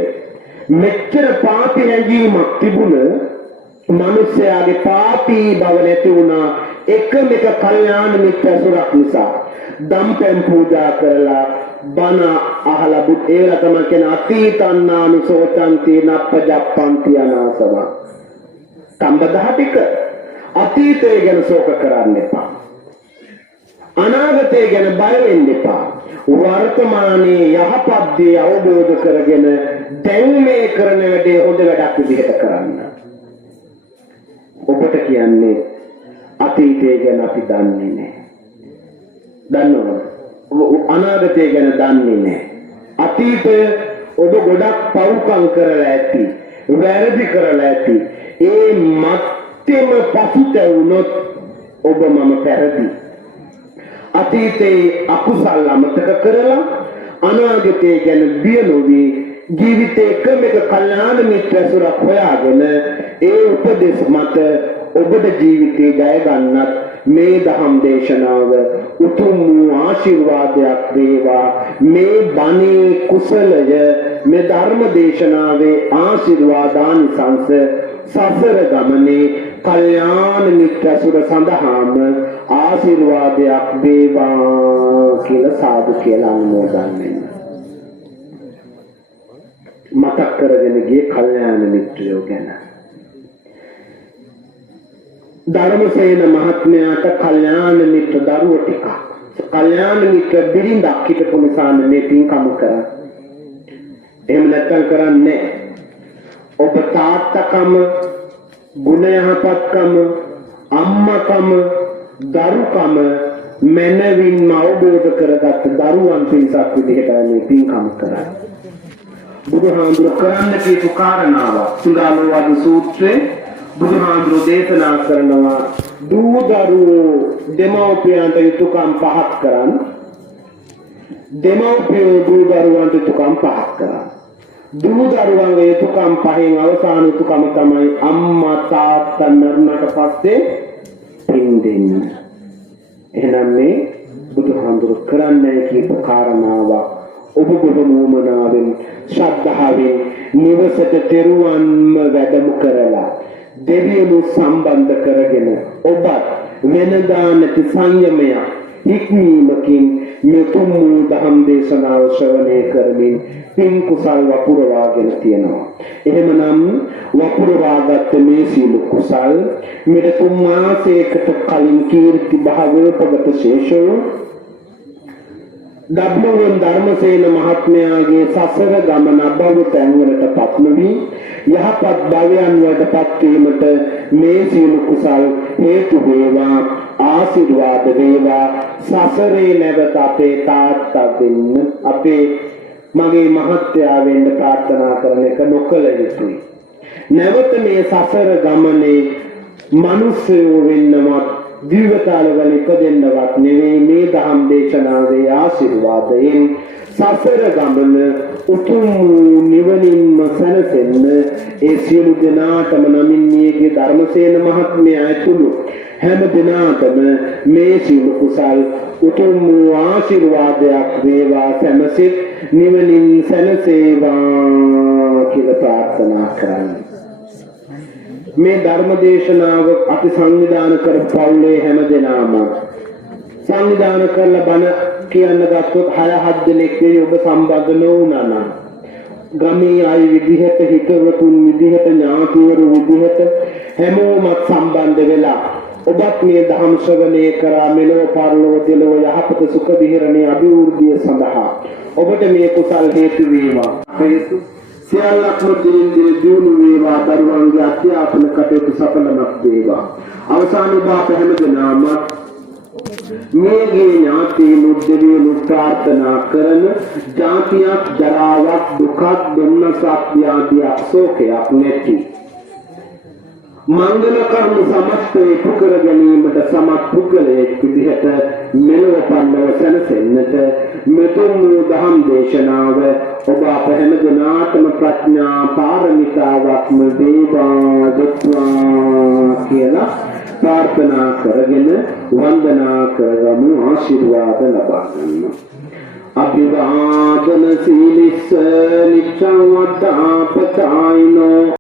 මෙච්චර පාපි හැඟීමක් තිබුණ මිනිස්යාගේ පාපී බව නැති වුණා එකම එක කල්යාණ මිත්‍ර සුරක් නිසා. දම්පැන් පූජා කරලා බණ අහලා බුත් ඒලා තමයි කියන අතීතන්නානි සෝතන්ති නප්පජප්පන්ති අනාසව. තඹදහටික අතීතය ගැන ශෝක කරන්න එපා. අනාගතය ගැන බය වෙන්න එපා. වර්තමානයේ යහපත් දේ අවබෝධ කරගෙන දැන් මේ කරන වැඩේ හොඳ වැඩක් විදිහට කරන්න. ඔබට කියන්නේ අතීතය ගැන අපි දන්නේ නැහැ. දන්නවද? අනාගතය ගැන දන්නේ නැහැ. අතීතය ඔබ ගොඩක් පව්කම් කරලා ඇති. වැරදි කරලා ඇති. ඒ මත්තෙම පසුතැවුනොත් ඔබ මම පැරදි. අතීතයේ අකුසල් අමතක කරලා අනාගතය ගැන බිය නොවි ජීවිතේ එකම එක කල්යාණ මිත්‍ර සුරක් හොයාගෙන ඒ උපදේශ මත ඔබට ජීවිතේ ජය ගන්නත් මේ දහම් දේශනාව උතුම් වූ ආශිර්වාදයක් වේවා. මේ බණේ කුසලය මේ ධර්ම දේශනාවේ ආශිර්වාදානිසංස සසර ගමනේ කල්යාණ මිත්‍ර සුර සඳහාම ආශිර්වාදයක් වේවා කියලා සාදු කියලා අනුමෝදන් වෙන්න. මතක් කරගෙන ගියේ කල්යාණ මිත්‍රයෝ ගැන. ධර්මසේන මහත්මයාට කල්යාණ මිත්‍ර දරුවෝ ටිකක් කල්යාණ මිත්‍ර බිරිඳක් හිටපු නිසා මේ පින්කම කරා. එහෙම නැත්තම් කරන්නේ ඔබ තාත්තකම ගුණ යහපත්කම අම්මකම දරුකම මනවින්ම අවබෝධ කරගත් දරුවන් පිරිසක් විදිහට මේ පින්කම කරා. බුදුහාමුදුර කරන්න කියපු කාරණාව සුදානෝවාද සූත්‍රයේ බුදුහාමුදුරු දේශනා කරනවා දූ දරුවෝ දෙමව්පියන්ට යුතුයකම් පහක් කරන් දෙමව්පියෝ දූ දරුවන්ට යුතුයකම් පහක් කරන් දූ දරුවන්ගේ යුතුයකම් පහෙන් අවසාන යුතුයකම තමයි අම්මා තාත්තා මරණට පස්සේ පින් දෙන්න. එහෙනම් මේ බුදුහාමුදුරු කරන්නේ කියපු කාරණාවක් ඔබ බොහොම උමනාවෙන් ශ්‍රද්ධාවෙන් නිවසට තෙරුවන්ම වැඩම කරලා දෙවියන්ව සම්බන්ධ කරගෙන ඔබත් වෙනදා නැති සංයමයක් හික්මීමකින් මෙතුම් දහම් දේශනාව ශ්‍රවණය කරමින් පින් කුසල් වපුරවාගෙන තියෙනවා. එහෙමනම් වපුරවාගත් මේ සීල කුසල් මෙට 3 මාසයකට කලින් කීර්ති භාවෝපගත ශේෂෝ දබ්බවන් ධර්මසේන මහත්මයාගේ සසර ගමන අභව තැන්වලට පත්නවි යහපත් භවයන් වලට පත් වීමට මේ සීල කුසල් හේතු වේවා ආශිර්වාද වේවා සසරේ නැවත අපේ තාත්තා වෙන්න අපේ මගේ මහත්යා වෙන්න ප්‍රාර්ථනා කරන එක නොකළ යුතුයි. නැවත මේ සසර ගමනේ මිනිස්සුયો වෙන්නවත් දිවතාල වල ඉපදෙන්නවත් නෙවෙයි මේ දහම් දේශනාවේ ආශිර්වාදයෙන් සසර ගමන උතුම් නිවනින්ම සැනසෙන්න ඒ සියලු දෙනාටම නමින් මියගේ ධර්මසේන මහත්මයා ඇතුළු හැම දිනාටම මේ සීල කුසල් උතුම් ආශිර්වාදයක් වේවා සැමසෙත් නිවනින් සැනසේවා කියලා ප්‍රාර්ථනා කරන්නේ. මේ ධර්ම දේශනාව අපි සංවිධාන කර පවුලේ හැම දෙනාම සංවිධාන කරලා බණ කියන්න ගත්තොත් 6-7 දෙනෙක් ඔබ සම්බන්ධ නොවුණා නම් ගමේ අය විදිහට හිතවතුන් විදිහට ඥාතිවරු විදිහට හැමෝම සම්බන්ධ වෙලා ඔබත් මේ ධම් ශ්‍රවණය කරා මෙලොව පරලොව දෙලොව යහපත සුඛ විහරණයේ අභිවෘද්ධිය සඳහා ඔබට මේ කුසල් හේතු වේවා. සියල්ලක්ම දින දිනු වේවා දරුවන්ගේ අධ්‍යාපන කටයුතු සඵලමත් වේවා. අවසාන බාප හැමදෙනාම මේගේ ඥාතීන් උද්දේවීන් ප්‍රාර්ථනා කරන ජාතියක් ජරාවක් දුකක් දුන්නසක් ආදී අශෝකයක් නැති මංගල කර්ම සමස්තේ පුකර ගැනීමට සමත් පුද්ගලයෙක් විදිහට මෙලොව පරලොව සැනසෙන්නට මෙතුම් දහම් දේශනාව ඔබ අප හැම දිනාටම ප්‍රඥා පාරමිතාවක්ම වේවා දත්වා කියලා ප්‍රාර්ථනා කරගෙන වන්දනා කරගමු ආශිර්වාද ලබා ගන්න. අභිවාදන සීලිස්ස නිච්ඡං වද්දාපචායිනෝ